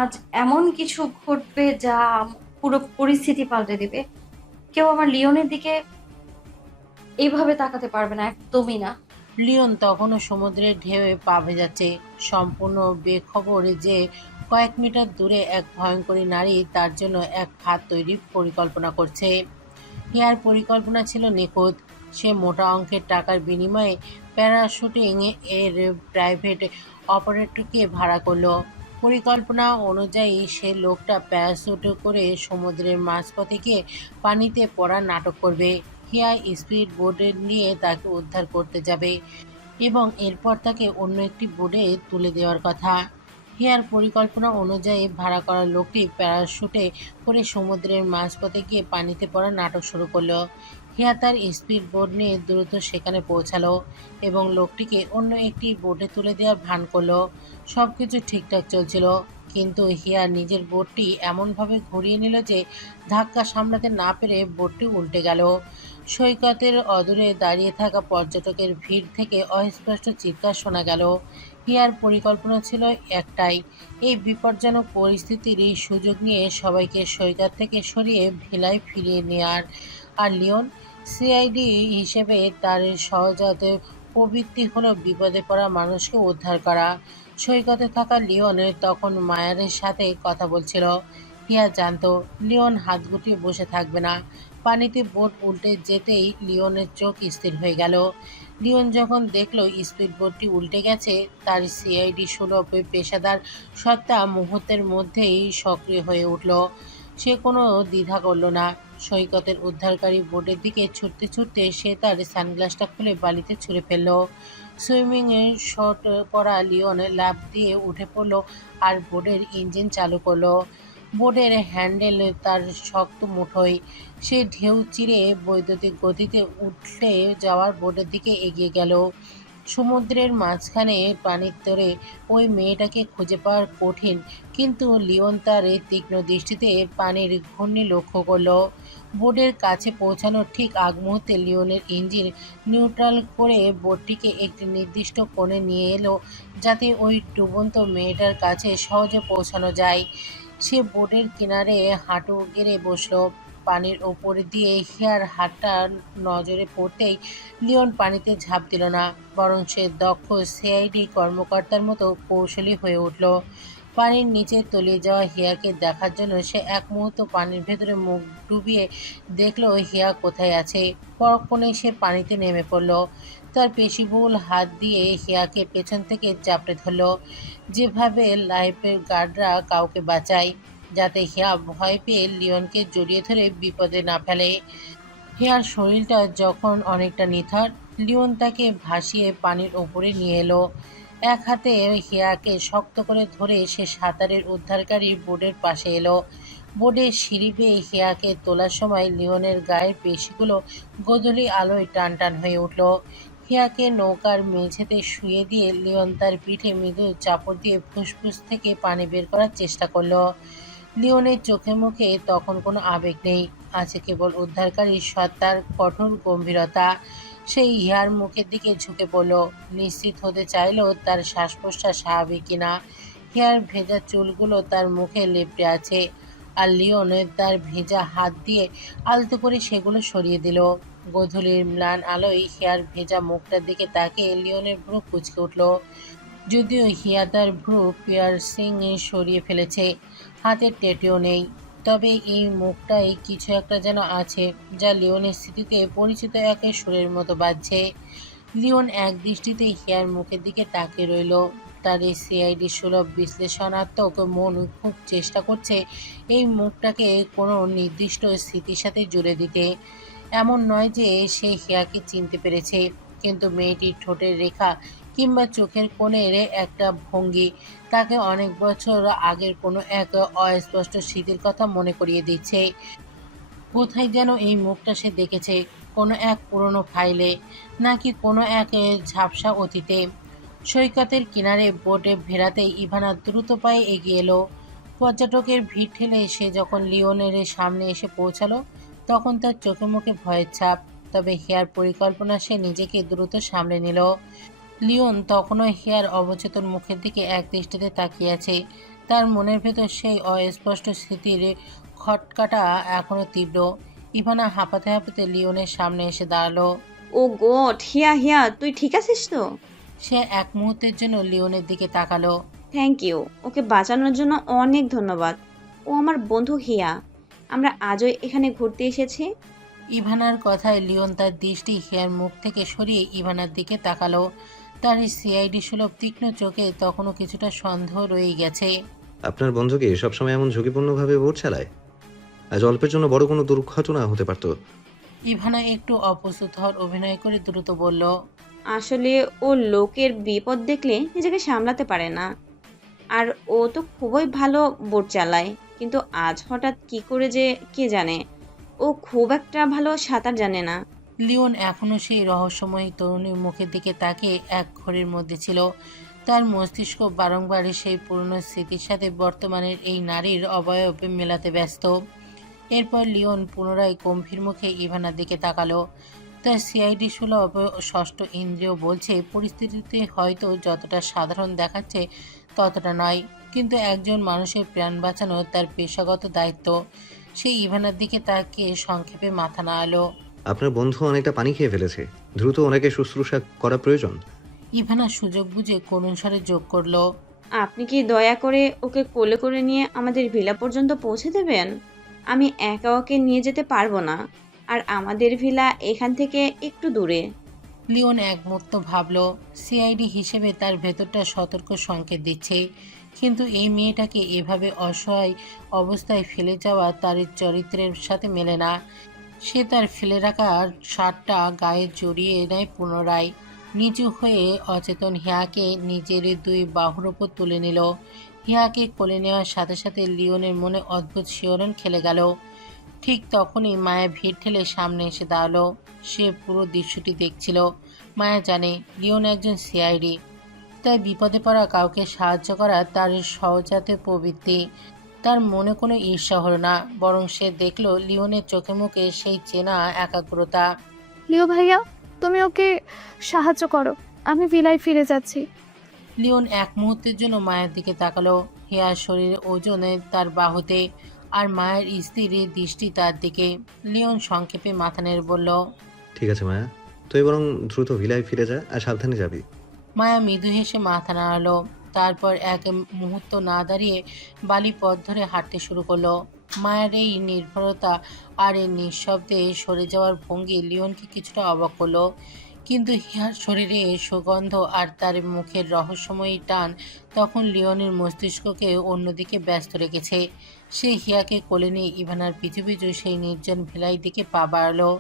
আজ এমন কিছু ঘটবে যা পুরো পরিস্থিতি পাল্টে দিবে। কেউ আমার লিওনের দিকে এইভাবে তাকাতে পারবে না, একদমই না। লিওন তখনও সমুদ্রের ঢেউয়ে পা ভেজাচ্ছে, সম্পূর্ণ বেখবর যে কয়েক মিটার দূরে এক ভয়ঙ্করী নারী তার জন্য এক ফাঁদ তৈরির পরিকল্পনা করছে। হিয়ার পরিকল্পনা ছিল নিখুঁত। সে মোটা অঙ্কের টাকার বিনিময়ে প্যারাশুটিং এর প্রাইভেট অপারেটরকে ভাড়া করলো। পরিকল্পনা অনুযায়ী সে লোকটা প্যারাশুটে করে সমুদ্রের মাঝপথে গিয়ে পানিতে পড়ার নাটক করবে। হিয়া স্পিড বোটে নিয়ে তাকে উদ্ধার করতে যাবে এবং এরপর তাকে অন্য একটি বোটে তুলে দেওয়ার কথা। হিয়ার পরিকল্পনা অনুযায়ী ভাড়া করা লোকটি প্যারাশুটে করে সমুদ্রের মাঝপথে গিয়ে পানিতে পড়ার নাটক শুরু করলো। হিয়া তার স্পিড বোট নিয়ে দ্রুত সেখানে পৌঁছালো এবং লোকটিকে অন্য একটি বোটে তুলে দেওয়ার ভান করলো। সব কিছু ঠিকঠাক চলছিল, কিন্তু হিয়া নিজের বোটটি এমনভাবে ঘুরিয়ে নিল যে ধাক্কা সামলাতে না পেরে বোটটি উল্টে গেল। সৈকতের অদূরে দাঁড়িয়ে থাকা পর্যটকের ভিড় থেকে অস্পষ্ট চিৎকার শোনা গেল। হিয়ার পরিকল্পনা ছিল একটাই, এই বিপজ্জনক পরিস্থিতির সুযোগ নিয়ে সবাইকে সৈকত থেকে সরিয়ে ভেলায় ফিরিয়ে নেওয়ার। আর লিওন সিআইডি হিসেবে তার সহজাত প্রবৃত্তি হলো বিপদে পড়া মানুষকে উদ্ধার করা। সৈকতে থাকা লিওন তখন মায়ারের সাথে কথা বলছিল। হিয়া জানতো লিওন হাত গুটিয়ে বসে থাকবে না। পানিতে বোট উল্টে যেতেই লিওনের চোখ স্থির হয়ে গেল। লিওন যখন দেখল স্পিড বোটটি উল্টে গেছে, তার সিআইডি সুলভ পেশাদার সত্তা মুহূর্তের মধ্যেই সক্রিয় হয়ে উঠল। সে কোনো দ্বিধা করল না। সৈকতের উদ্ধারকারী বোটের দিকে ছুটতে ছুটতে সে তার সানগ্লাসটা খুলে বালিতে ছুঁড়ে ফেলল। সুইমিংয়ে শর্ট পরা লিওন লাফ দিয়ে উঠে পড়ল আর বোটের ইঞ্জিন চালু করলো। বোটের হ্যান্ডেল তার শক্ত মুঠোয়। সে ঢেউ চিরে বৈদ্যুতিক গতিতে উঠলে যাওয়ার বোটের দিকে এগিয়ে গেল। সমুদ্রের মাঝখানে পানির তরে ওই মেয়েটাকে খুঁজে পাওয়া কঠিন, কিন্তু লিওন তার এই তীক্ষ্ণ দৃষ্টিতে পানির ঘূর্ণি লক্ষ্য করলো। বোটের কাছে পৌঁছানোর ঠিক আগ মুহূর্তে লিওনের ইঞ্জিন নিউট্রাল করে বোটটিকে একটি নির্দিষ্ট কোণে নিয়ে এলো, যাতে ওই ডুবন্ত মেয়েটার কাছে সহজে পৌঁছানো যায়। সে বোটের কিনারে হাঁটু গেড়ে বসলো। পানির ওপর দিয়ে হিয়ার হাতটা নজরে পড়তেই লিওন পানিতে ঝাঁপ দিল না, বরং সে দক্ষ সিআইডি কর্মকর্তার মতো কৌশলী হয়ে উঠল। পানির নিচে তলিয়ে যাওয়া হিয়াকে দেখার জন্য সে এক মুহূর্ত পানির ভেতরে মুখ ডুবিয়ে দেখলো হিয়া কোথায় আছে। পরক্ষণেই সে পানিতে নেমে পড়ল। তার পেশিবহুল হাত দিয়ে হিয়াকে পেছন থেকে চাপড়ে ধরল, যেভাবে লাইফের গার্ডরা কাউকে বাঁচায়, যাতে হিয়া ভয় পেয়ে লিওনকে জড়িয়ে ধরে বিপদে না ফেলে। হিয়ার শরীরটা যখন অনেকটা নিথর, লিওন তাকে ভাসিয়ে পানির ওপরে নিয়ে এলো। এক হাতে হিয়াকে শক্ত করে ধরে সে সাঁতারের উদ্ধারকারী বোটের পাশে এলো। বোটের সিঁড়ি বেয়ে হিয়াকে তোলার সময় লিওনের গায়ের পেশিগুলো গোধূলি আলোয় টান টান হয়ে উঠল। হিয়াকে নৌকার মেঝেতে শুয়ে দিয়ে লিওন তার পিঠে মৃদু চাপড় দিয়ে ফুসফুস থেকে পানি বের করার চেষ্টা করলো। লিওনের চোখে মুখে তখন কোনো আবেগ নেই, আছে কেবল উদ্ধারকারী সত্তার কঠোর গম্ভীরতা। সেই হিয়ার মুখের দিকে ঝুঁকে পড়ল, নিশ্চিত হতে চাইল তার শ্বাস প্রশ্বাস স্বাভাবিক কিনা। হিয়ার ভেজা চুলগুলো তার মুখে লেপ্টে আছে, আর লিওন তার ভেজা হাত দিয়ে আলতো করে সেগুলো সরিয়ে দিল। গোধূলির ম্লান আলোয় হিয়ার ভেজা মুখটার দিকে তাকিয়ে লিওনের ভ্রু কুঁচকে উঠল। যদিও হিয়া তার ভ্রু পিয়ার্সিং সরিয়ে ফেলেছে, হাতের টেটেও নেই, তবে এই মুখটায় কিছু একটা যেন আছে, যা লিওনের স্মৃতিতে পরিচিত এক সুরের মতো বাজছে। লিওন এক দৃষ্টিতে হিয়ার মুখের দিকে তাকিয়ে রইল। তার এই সিআইডি সুলভ বিশ্লেষণাত্মক মন খুব চেষ্টা করছে এই মুখটাকে কোনো নির্দিষ্ট স্মৃতির সাথে জুড়ে দিতে। এমন নয় যে সে হিয়াকে চিনতে পেরেছে, কিন্তু মেয়েটির ঠোঁটের রেখা কিংবা চোখের কোণের একটা ভঙ্গি তাকে অনেক বছর আগের কোনো এক অস্পষ্ট স্মৃতির কথা মনে করিয়ে দিচ্ছে। কোথায় যেন এই মুখটা সে দেখেছে, কোনো এক পুরনো ফাইলে, নাকি কোনো এক ঝাপসা অতীতে। সৈকতের কিনারে বোটে ভেড়াতেই ইভানা দ্রুত পায়ে এগিয়ে এলো। পর্যটকের ভিড় ঠেলে সে যখন লিওনের সামনে এসে পৌঁছালো, তখন তার চোখে মুখে ভয়ের ছাপ, তবে হিয়ার পরিকল্পনা সে নিজেকে দ্রুত সামলে নিল। লিওন তখনও হিয়ার অবচেতন মুখের দিকে এক দৃষ্টিতে তাকিয়ে আছে। তার মনের ভেতর সেই অস্পষ্ট স্মৃতির খটকাটা এখনও তীব্র। ইভানা হাঁপাতে হাঁপাতে লিওনের সামনে এসে দাঁড়ালো। ও গড, হিয়া হিয়া, তুই ঠিক আছিস তো? সে এক মুহূর্তের জন্য লিওনের দিকে তাকালো। থ্যাংক ইউ, ওকে বাঁচানোর জন্য অনেক ধন্যবাদ। ও আমার বন্ধু হিয়া। আমরা আজই এখানে ঘুরতে এসেছি। ইভানার কথায় লিওন তার দৃষ্টি হিয়ার মুখ থেকে সরিয়ে ইভানার দিকে তাকালো। তার সিআইডি সুলভ তীক্ষ্ণ চোখে তখনও কিছুটা সন্দেহ রয়ে গেছে। আপনার বন্ধু কি সবসময় এমন ঝুঁকিপূর্ণভাবে বোট চালায়? আজ অল্পের জন্য বড় কোনো দুর্ঘটনা হতে পারতো। ইভানা একটু অপ্রস্তুত হওয়ার অভিনয় করে দ্রুত বলল, আসলে ও লোকের বিপদ দেখলে নিজেকে সামলাতে পারে না। আর ও তো খুবই ভালো বোট চালায়, কিন্তু আজ হঠাৎ কি করে যে কে জানে। ও খুব একটা ভালো সাঁতার জানে না। লিওন এখনও সেই রহস্যময়ী তরুণীর মুখের দিকে তাকিয়ে এক ঘড়ির মধ্যে ছিল। তার মস্তিষ্ক বারংবার সেই পুরনো স্মৃতির সাথে বর্তমানের এই নারীর অবয়ব মেলাতে ব্যস্ত। এরপর লিওন পুনরায় গম্ভীর মুখে ইভানার দিকে তাকালো। তার সিআইডি সুলভ ষষ্ঠ ইন্দ্রিয় বলছে পরিস্থিতিতে হয়তো যতটা সাধারণ দেখাচ্ছে ততটা নয়, কিন্তু একজন মানুষের প্রাণ বাঁচানো তার পেশাগত দায়িত্ব। সেই ইভানার দিকে তাকিয়ে সংক্ষেপে মাথা নাড়ালো। আপনার বন্ধু অনেকটা পানি খেয়ে ফেলেছে, দ্রুত ওনাকে শুশ্রূষা করা প্রয়োজন। ইভানা সুযোগ বুঝে করুণ স্বরে যোগ করলো, আপনি কি দয়া করে ওকে কোলে করে নিয়ে আমাদের ভিলা পর্যন্ত পৌঁছে দেবেন? আমি একা ওকে নিয়ে যেতে পারবো না, আর আমাদের ভিলা এখান থেকে একটু দূরে। লিওন এক মুহূর্ত ভাবল, সিআইডি হিসেবে তার ভেতরটা সতর্ক সংকেত দিচ্ছে, কিন্তু এই মেয়েটাকে এভাবে অসহায় অবস্থায় ফেলে যাওয়া তার চরিত্রের সাথে মেলে না। সে তার ফেলে রাখা শার্টটা গায়ে জড়িয়ে নেয় পুনরায়। নিচু হয়ে অচেতন হিয়াকে নিজের দুই বাহুর ওপর তুলে নিল। হিয়াকে কোলে নেওয়ার সাথে সাথে লিওনের মনে অদ্ভুত শিহরণ খেলে গেল। ঠিক তখনই মায়া ভিড় ঠেলে সামনে এসে দাঁড়ালো। সে পুরো দৃশ্যটি দেখছিল। মায়া জানে লিওন একজন সিআইডি, তাই বিপদে পড়া কাউকে সাহায্য করা তার সহজাত প্রবৃত্তি। তার মনে কোনো ঈর্ষা হলো না, বরং সে দেখল লিওনের চোখে মুখে সেই চেনা একাগ্রতা। লিও ভাইয়া, তুমি ওকে সাহায্য করো, আমি ভিলায় ফিরে যাচ্ছি। লিওন এক মুহূর্তের জন্য মায়ের দিকে তাকালো। হিয়ার শরীরে ওজনে তার বাহুতে, আর মায়ের স্থির দৃষ্টি তার দিকে। লিওন সংক্ষেপে মাথা নেড়ে বলল, ঠিক আছে মায়া, তুই বরং দ্রুত ভিলায় ফিরে যা আর সাবধানে যাবি। মায়া মৃদু হেসে মাথা নাড়ালো। তারপর এক মুহূর্ত না দাঁড়িয়ে বালি পথ ধরে হাঁটতে শুরু করলো। মায়ের এই নির্ভরতা আর এই নিঃশব্দে সরে যাওয়ার ভঙ্গি লিওনকে কিছুটা অবাক করলো। কিন্তু হিয়ার শরীরে সুগন্ধ আর তার মুখের রহস্যময়ী টান তখন লিওনের মস্তিষ্ককে অন্যদিকে ব্যস্ত রেখেছে। সে হিয়াকে কোলে নিয়ে ইভানার পিছু পিছু সেই নির্জন ভিলাই দিকে পা বাড়ালো।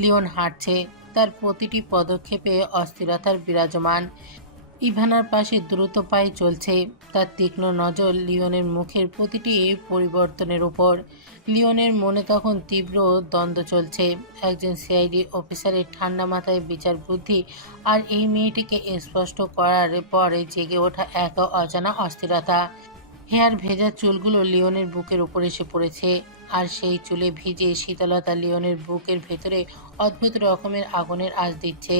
লিওন হাঁটছে, তার প্রতিটি পদক্ষেপে অস্থিরতার বিরাজমান। ইভানার পাশে দ্রুত পায়ে চলছে, তার তীক্ষ্ণ নজর লিওনের মুখের প্রতিটি পরিবর্তনের উপর। লিওনের মনে তখন তীব্র দ্বন্দ্ব চলছে, একজন সিআইডি অফিসারের ঠান্ডা মাথায় বিচার বুদ্ধি আর এই মেয়েটিকে স্পষ্ট করার পরে জেগে ওঠা এক অজানা অস্থিরতা। হেয়ার ভেজা চুলগুলো লিওনের বুকের উপর এসে পড়েছে, আর সেই চুলে ভিজে শীতলতা লিওনের বুকের ভেতরে অদ্ভুত রকমের আগুনের আঁচ দিচ্ছে।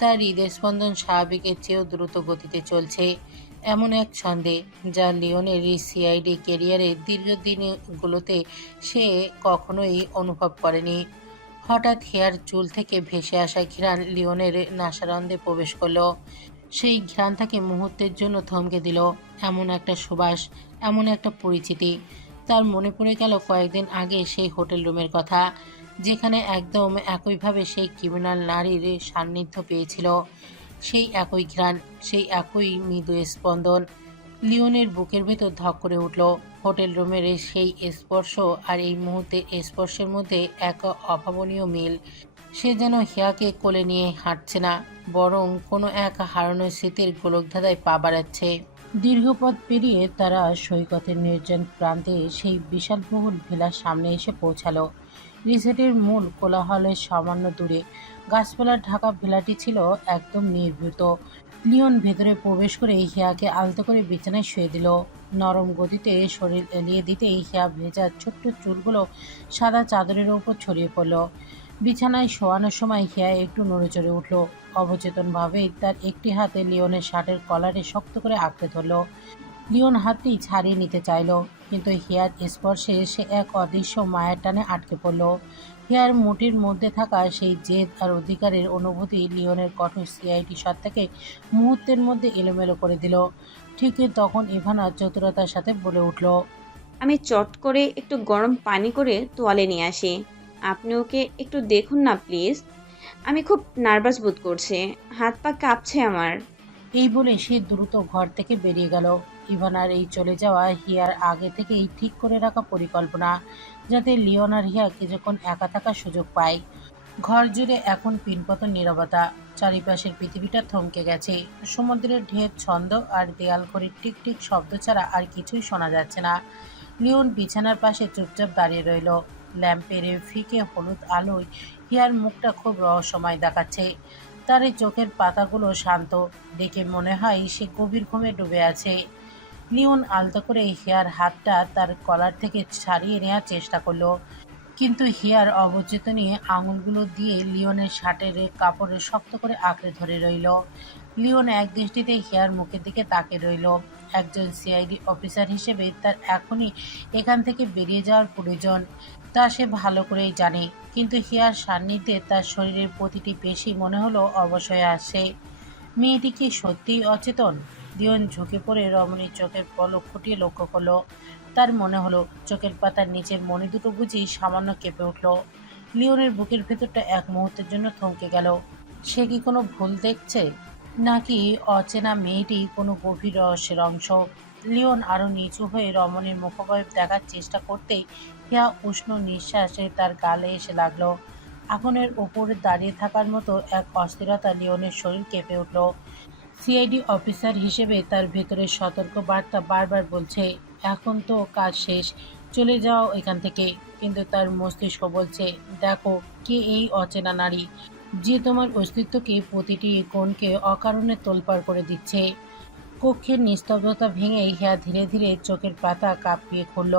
তার হৃদস্পন্দন স্বাভাবিকের চেয়েও দ্রুত গতিতে চলছে, এমন এক ছন্দে যা লিওনের সিআইডি ক্যারিয়ারের দীর্ঘদিনগুলোতে সে কখনোই অনুভব করেনি। হঠাৎ হেয়ার চুল থেকে ভেসে আসা ঘ্রাণ লিওনের নাসারন্ধে প্রবেশ করলো। সেই ঘ্রাণ তাকে মুহূর্তের জন্য থমকে দিল। এমন একটা সুবাস, এমন একটা পরিচিতি। তার মনে পড়ে গেল কয়েকদিন আগে সেই হোটেল রুমের কথা, যেখানে একদম একইভাবে সেই ক্রিমিনাল নারীর সান্নিধ্য পেয়েছিল। সেই একই ঘ্রাণ, সেই একই মৃদু স্পন্দন। লিওনের বুকের ভেতর ধক করে উঠল। হোটেল রুমের সেই স্পর্শ আর এই মুহূর্তের স্পর্শের মধ্যে এক অভাবনীয় মিল। সে যেন হিয়াকে কোলে নিয়ে হাঁটছে না, বরং কোনো এক হারানো স্মৃতির গোলকধাঁধায় পা বাড়াচ্ছে। দীর্ঘ পথ পেরিয়ে তারা সৈকতের নির্জন প্রান্তে সেই বিশালবহুল ভিলার সামনে এসে পৌঁছালো। রিসোর্টের মূল কোলাহলের সামান্য দূরে গাছপালার ঢাকা ভিলাটি ছিল একদম নির্ভীত। লিওন ভেতরে প্রবেশ করে হিয়াকে আলতো করে বিছানায় শুয়ে দিল। নরম গতিতে শরীর এলিয়ে দিতেই হিয়া ভেজা ছোট্ট চুলগুলো সাদা চাদরের ওপর ছড়িয়ে পড়ল। বিছানায় শোয়ানোর সময় হিয়া একটু নড়েচড়ে উঠল। অবচেতনভাবেই তার একটি হাতে লিওনের শার্টের কলারে শক্ত করে আঁকড়ে ধরল। লিওন হাতটি ছাড়িয়ে নিতে চাইল, কিন্তু হিয়ার স্পর্শে সে এক অদৃশ্য মায়ের টানে আটকে পড়ল। হিয়ার মুঠির মধ্যে থাকা সেই জেদ আর অধিকারের অনুভূতি লিওনের কঠোর সিআইডি সত্তাকে মুহূর্তের মধ্যে এলোমেলো করে দিল। ঠিক তখন ইভানা চতুরতার সাথে বলে উঠল, আমি চট করে একটু গরম পানি করে তোয়ালে নিয়ে আসি। আপনি ওকে একটু দেখুন না প্লিজ। আমি খুব নার্ভাস বোধ করছি, হাত পা কাঁপছে আমার। এই বলে সে দ্রুত ঘর থেকে বেরিয়ে গেল। ইভানার এই চলে যাওয়া হিয়ার আগে থেকেই ঠিক করে রাখা পরিকল্পনা, যাতে লিওন আর হিয়া কিছুক্ষণ একা থাকার সুযোগ পায়। ঘর জুড়ে এখন পিনপতন নীরবতা, চারিপাশের পৃথিবীটা থমকে গেছে। সমুদ্রের ঢেউ ছন্দ আর দেয়াল ঘড়ির টিকটিক শব্দ ছাড়া আর কিছুই শোনা যাচ্ছে না। লিওন বিছানার পাশে চুপচাপ দাঁড়িয়ে রইল। ল্যাম্পের ফিকে হলুদ আলোয় হিয়ার মুখটা খুব রহস্যময় দেখাচ্ছে। তার এই চোখের পাতাগুলো শান্ত, দেখে মনে হয় সে গভীর ঘুমে ডুবে আছে। লিওন আলতো করে হিয়ার হাতটা তার কলার থেকে ছাড়িয়ে নেওয়ার চেষ্টা করলো, কিন্তু হিয়ার অবচেতনী আঙুলগুলো দিয়ে লিওনের শার্টের কাপড়ে শক্ত করে আঁকড়ে ধরে রইল। লিওন এক দৃষ্টিতে হিয়ার মুখের দিকে তাকিয়ে রইল। একজন সিআইডি অফিসার হিসেবে তার এখনই এখান থেকে বেরিয়ে যাওয়ার প্রয়োজন, তা সে ভালো করেই জানে। কিন্তু হিয়ার সান্নিধ্যে তার শরীরের প্রতিটি পেশি মনে হলো অবশ্যই আসে। মেয়েটি কি সত্যিই অচেতন? লিওন ঝুঁকে পড়ে রমণীর চোখের পলক ফুটিয়ে লক্ষ্য করলো। তার মনে হলো চোখের পাতার নিচের মণি দুটো বুঝি সামান্য কেঁপে উঠল। লিওনের বুকের ভেতরটা এক মুহূর্তের জন্য থমকে গেল। সে কি কোনো ভুল দেখছে, নাকি অচেনা মেয়েটি কোনো গভীর রহস্যের অংশ? লিওন আরও নিচু হয়ে রমণীর মুখোভাব দেখার চেষ্টা করতেই হিয়া উষ্ণ নিঃশ্বাসে তার গালে এসে লাগলো। আগুনের ওপরে দাঁড়িয়ে থাকার মতো এক অস্থিরতা লিওনের শরীর কেঁপে উঠল। সিআইডি অফিসার হিসেবে তার ভেতরের সতর্ক বার্তা বারবার বলছে, এখন তো কাজ শেষ, চলে যাও এখান থেকে। কিন্তু তার মস্তিষ্ক বলছে, দেখো কে এই অচেনা নারী। যে তোমার অস্তিত্বকে প্রতিটি কোণকে অকারণে তোলপাড় করে দিচ্ছে। কক্ষের নিস্তব্ধতা ভেঙে হিয়া ধীরে ধীরে চোখের পাতা কাঁপিয়ে খুলল।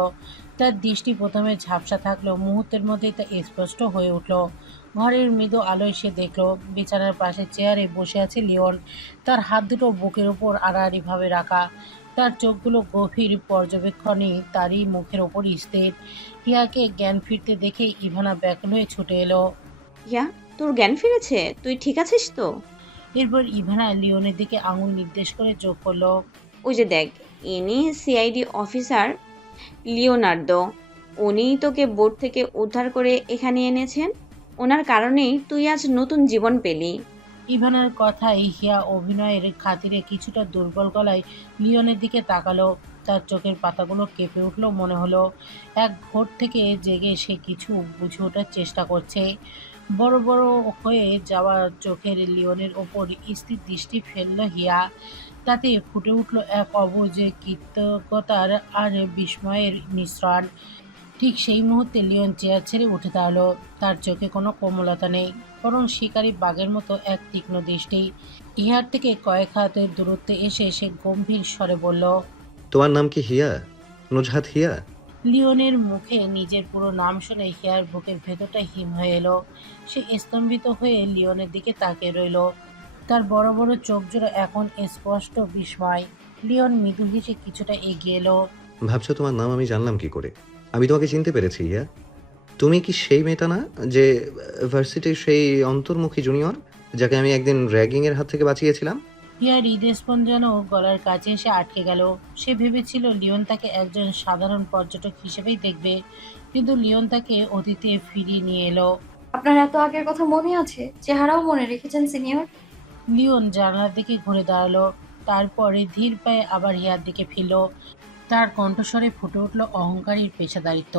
তার দৃষ্টি প্রথমে ঝাপসা থাকলেও মুহূর্তের মধ্যেই তা স্পষ্ট হয়ে উঠল। ঘরের মৃদু আলোয় সে দেখল বিছানার পাশে চেয়ারে বসে আছে লিওন। তার হাত দুটো বুকের উপর আড়াআড়িভাবে রাখা, তার চোখগুলো গভীর পর্যবেক্ষণে তারই মুখের ওপর স্থির। হিয়াকে জ্ঞান ফিরতে দেখে ইভানা ব্যাকুল হয়ে ছুটে এলো। ইয়া, তোর জ্ঞান ফিরেছে? তুই ঠিক আছিস তো? এরপর ইভানা লিওনের দিকে আঙুল নির্দেশ করে যোগ করলো। ওই যে দেখ, ইনি সিআইডি অফিসার লিওনার্দো। উনিই তোকে বোর্ড থেকে উদ্ধার করে এখানে এনেছেন। ওনার কারণেই তুই আজ নতুন জীবন পেলি। ইভানার কথায় হিয়া অভিনয়ের খাতিরে কিছুটা দুর্বল গলায় লিওনের দিকে তাকালো। তার চোখের পাতাগুলো কেঁপে উঠল, মনে হলো এক ঘোর থেকে জেগে সে কিছু বুঝে ওঠার চেষ্টা করছে। বড় বড় হয়ে যাওয়া চোখের লিওনের ওপর স্থির দৃষ্টি ফেলল হিয়া। তাতে ফুটে উঠল এক অবুঝ কৃতজ্ঞতার আর বিস্ময়ের মিশ্রণ। ঠিক সেই মুহূর্তে লিওন চেয়ার ছেড়ে উঠে দাঁড়ালো। তার চোখে কোনো কোমলতা নেই, বরং শিকারী বাঘের মতো এক তীক্ষ্ণ দৃষ্টি। ইহার থেকে কয়েক হাতের দূরত্বে এসে সে গম্ভীর স্বরে বলল। তোমার নাম কি হিয়া? নুজহাত হিয়া? লিওনের মুখে নিজের পুরো নাম শুনে হিয়ার বুকের ভেতরটা হিম হয়ে এলো। সে স্তম্ভিত হয়ে লিওনের দিকে তাকিয়ে রইল। তার বড় বড় চোখ জোড়া এখন স্পষ্ট বিস্ময়। লিওন মৃদু হেসে কিছুটা এগিয়ে এলো। ভাবছো তোমার নাম আমি জানলাম কি করে? আমি তোমাকে চিনতে পেরেছি হিয়া। তুমি কি সেই মেয়েটা না যে ভার্সিটির সেই অন্তর্মুখী জুনিয়র, যাকে আমি একদিন র্যাগিংয়ের হাত থেকে বাঁচিয়েছিলাম? হিয়ার হৃদস্পন্দন গলার কাছে এসে আটকে গেল। সে ভেবেছিল লিওন তাকে একজন সাধারণ পর্যটক হিসেবেই দেখবে, কিন্তু লিওন তাকে অতীতে ফিরিয়ে নিয়ে এলো। আপনার এত আগের কথা মনে আছে? চেহারাও মনে রেখেছেন সিনিয়র। লিওন জানালার দিকে ঘুরে দাঁড়ালো, তারপরে ধীর পায়ে আবার হিয়ার দিকে ফিরল। তার কণ্ঠস্বরে ফুটে উঠল অহংকারীর পেশাদারিত্ব।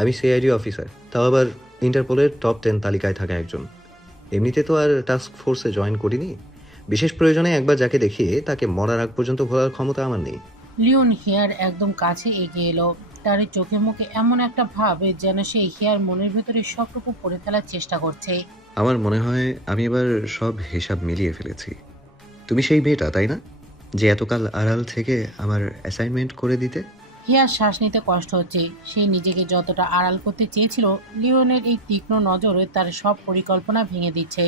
আমি সিআইডি অফিসার, তাও আবার ইন্টারপোলের টপ 10 তালিকায় থাকা একজন। এমনিতে তো আর টাস্ক ফোর্সে জয়েন করিনি। বিশেষ প্রয়োজনে একবার যাকে দেখিয়ে তাকে মরার আগ পর্যন্ত ভোলার ক্ষমতা আমার নেই। লিওন হিয়ার একদম কাছে এগিয়ে এলো। তার চোখে মুখে এমন একটা ভাব যেন সে হিয়ার মনের ভেতরে সবটুকু পড়ে ফেলার চেষ্টা করছে। আমার মনে হয় আমি এবার সব হিসাব মিলিয়ে ফেলেছি। তুমি সেই মেয়েটা, তাই না, যে এতকাল আড়াল থেকে আমার অ্যাসাইনমেন্ট করে দিতে? হিয়ার শ্বাস নিতে কষ্ট হচ্ছে। সে নিজেকে যতটা আড়াল করতে চেয়েছিল, লিওনের এই তীক্ষ্ণ নজর তার সব পরিকল্পনা ভেঙে দিচ্ছে।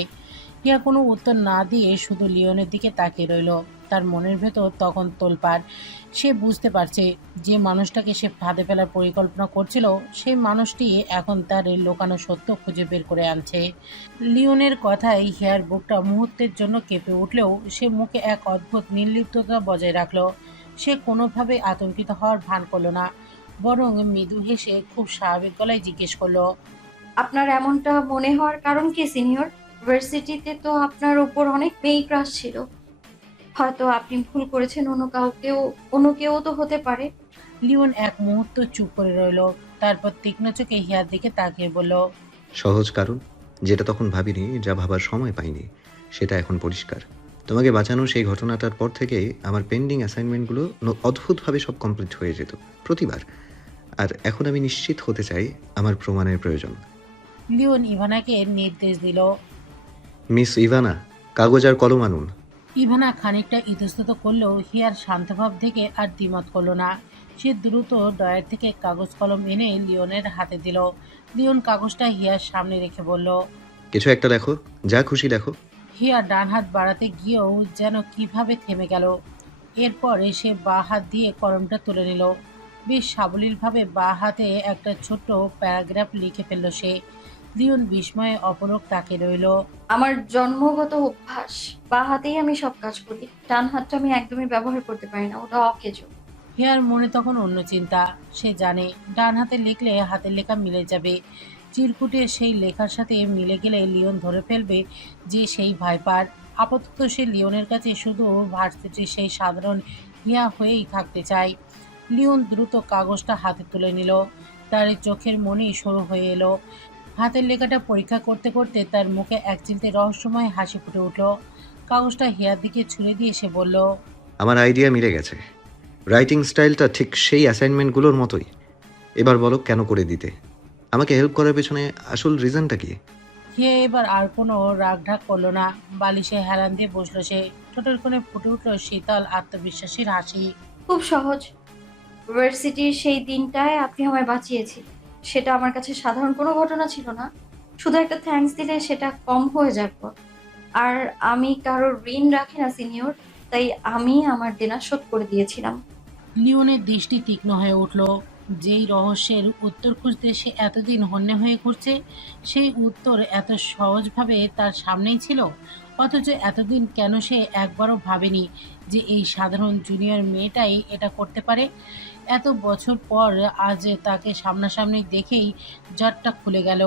হিয়া কোনো উত্তর না দিয়ে শুধু লিওনের দিকে তাকিয়ে রইল। তার মনের ভেতর তখন তোলপাড়। সে বুঝতে পারছে যে মানুষটাকে সে ফাঁদে ফেলার পরিকল্পনা করছিল, সেই মানুষটি এখন তার লুকানো সত্য খুঁজে বের করে আনছে। লিওনের কথায় হিয়ার বুকটা মুহূর্তের জন্য কেঁপে উঠলেও সে মুখে এক অদ্ভুত নির্লিপ্ততা বজায় রাখল। সে কোনোভাবে আতঙ্কিত হওয়ার ভান করল না, বরং মৃদু হেসে খুব স্বাভাবিক গলায় জিজ্ঞেস করলো। আপনার এমনটা মনে হওয়ার কারণ কি সিনিয়র? ভার্সিটিতে তো আপনার উপর অনেক মেয়ে ক্রাশ ছিল। হয়তো আপনি ভুল করেছেন, অন্য কেউ তো হতে পারে। লিওন এক মুহূর্ত চুপ করে রইল, তারপর তীক্ষ্ণ চোখে হিয়ার দিকে তাকিয়ে বলল। সহজ কারণ, যেটা তখন ভাবিনি, যা ভাবার সময় পাইনি, সেটা এখন পরিষ্কার। তোমাকে বাঁচানো সেই ঘটনাটার পর থেকে আমার পেন্ডিং অ্যাসাইনমেন্টগুলো অদ্ভুতভাবে সব কমপ্লিট হয়ে যেত প্রতিবার। আর এখন আমি নিশ্চিত হতে চাই আমার প্রমাণের প্রয়োজন। লিওন ইভানাকে নির্দেশ দিল। মিস ইভানা, কাগজ আর কলম আনুন। ইভানা খানিকটা ইতস্তত করলেও হিয়ার শান্তভাব দেখে আর দ্বিমত করল না। সে দ্রুত ড্রয়ার থেকে কাগজ কলম এনে লিওনের হাতে দিল। লিওন কাগজটা হিয়ার সামনে রেখে বলল। কিছু একটা লেখো, যা খুশি লেখো। হিয়া ডান হাত বাড়াতে গিয়েও যেন কিভাবে থেমে গেল। এরপরে সে বাঁ হাত দিয়ে কলমটা তুলে নিল। বেশ সাবলীলভাবে বাঁ হাতে একটা ছোট্ট প্যারাগ্রাফ লিখে ফেলল সে। লিওন বিস্ময়ে অপলক তাকিয়ে রইল। আমার জন্মগত অভ্যাস, বাঁ হাতেই আমি সব কাজ করি। ডান হাতটা আমি একদমই ব্যবহার করতে পারি না, ওটা অকেজো। হিয়ার মনে তখন অন্য চিন্তা। সে জানে ডান হাতে লিখলে হাতের লেখা মিলে যাবে। চিরকুটে সেই লেখার সাথে মিলে গেলে লিওন ধরে ফেলবে যে সেই ভাইপার। আপাতত সে লিওনের কাছে শুধু ভার্সিটির সেই সাধারণ হিয়া হয়েই থাকতে চায়। লিওন দ্রুত কাগজটা হাতে তুলে নিল। তার চোখের মনি শুরু হয়ে এলো। হাতের লেখাটা পরীক্ষা করতে করতে তার মুখে এক চিলতে রহস্যময় হাসি ফুটে উঠল। কাগজটা হিয়ার দিকে ছুঁড়ে দিয়ে সে বলল। আমার আইডিয়া মিলে গেছে। রাইটিং স্টাইলটা ঠিক সেই অ্যাসাইনমেন্টগুলোর মতোই। এবার বলো কেন করে দিতে? আমাকে হেল্প করার পেছনে আসল রিজনটা কি? হিয়া এবার আর কোনো রাগঢাক করলো না, বালিশে হেলান দিয়ে বসলো সে। ঠোঁটের কোণে ফুটে উঠল শীতল আত্মবিশ্বাসীর হাসি। খুব সহজ। ইউনিভার্সিটির সেই দিনটায় আপনি আমায় বাঁচিয়েছিলেন। সেটা আমার কাছে সাধারণ কোনো ঘটনা ছিল না। শুধু একটা থ্যাঙ্কস দিলে সেটা কম হয়ে যাবে। আর আমি কারোর ঋণ রাখি না সিনিয়র, তাই আমি আমার দেনা শোধ করে দিয়েছিলাম। লিওনের দৃষ্টি তীক্ষ্ণ হয়ে উঠল। যেই রহস্যের উত্তর খুঁজতে সে এতদিন হন্যে হয়ে ঘুরছে, সেই উত্তর এত সহজভাবে তার সামনেই ছিল। অথচ এতদিন কেন সে একবারও ভাবেনি যে এই সাধারণ জুনিয়র মেয়েটাই এটা করতে পারে। এত বছর পর আজ তাকে সামনাসামনি দেখেই জটটা খুলে গেল।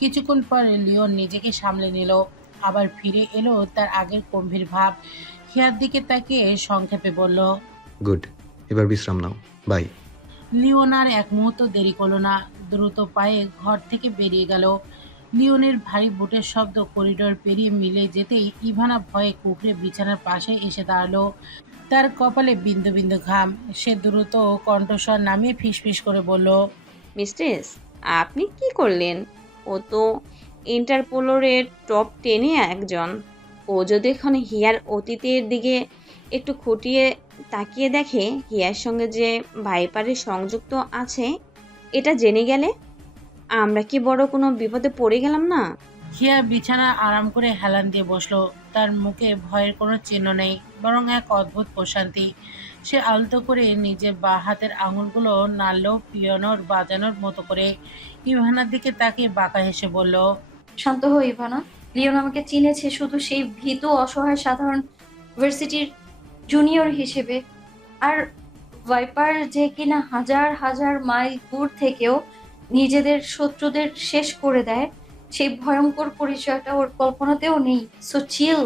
কিছুক্ষণ পর লিওন নিজেকে সামলে নিল, আবার ফিরে এলো তার আগের গম্ভীর ভাব। হিয়ার দিকে তাকিয়ে সংক্ষেপে বলল, গুড, এবার বিশ্রাম নাও, বাই। লিওন আর এক মুহূর্ত দেরি করলো না, দ্রুত পায়ে ঘর থেকে বেরিয়ে গেল। লিওনের ভারী বুটের শব্দ করিডোর পেরিয়ে মিলে যেতেই ইভানা ভয়ে কুঁকড়ে বিছানার পাশে এসে দাঁড়ালো। তার কপালে বিন্দু বিন্দু ঘাম। সে দ্রুত কণ্ঠস্বর নামিয়ে ফিসফিস করে বলল, মিস্ট্রেস, আপনি কি করলেন? ও তো ইন্টারপোলের টপ 10-এ একজন। ও যদি এখন হিয়ার অতীতের দিকে একটু খুঁটিয়ে তাকিয়ে দেখে হিয়ার সঙ্গে যে ভাইপারের সংযুক্ত আছে, এটা জেনে গেলে আমরা কি বড় কোনো বিপদে পড়ে গেলাম না? হিয়া বিছানা আরাম করে হেলান দিয়ে বসলো। তার মুখে ভয়ের কোনো চিহ্ন নেই, বরং এক অদ্ভুত প্রশান্তি। সে আলতো করে নিজের বাঁ হাতের আঙুলগুলো নাড়ল পিয়ানোর বাজানোর মতো করে। ইভানার দিকে তাকিয়ে বাঁকা হেসে বলল, শান্ত হও ইভানা। লিওন আমাকে চিনেছে শুধু সেই ভীতু অসহায় সাধারণ ইউনিভার্সিটির জুনিয়র হিসেবে। আর ভাইপার যে কিনা হাজার হাজার মাইল দূর থেকেও নিজেদের শত্রুদের শেষ করে দেয়, সেই ভয়ঙ্কর পরিচয়টা ওর কল্পনাতেও নেই। সো চিল।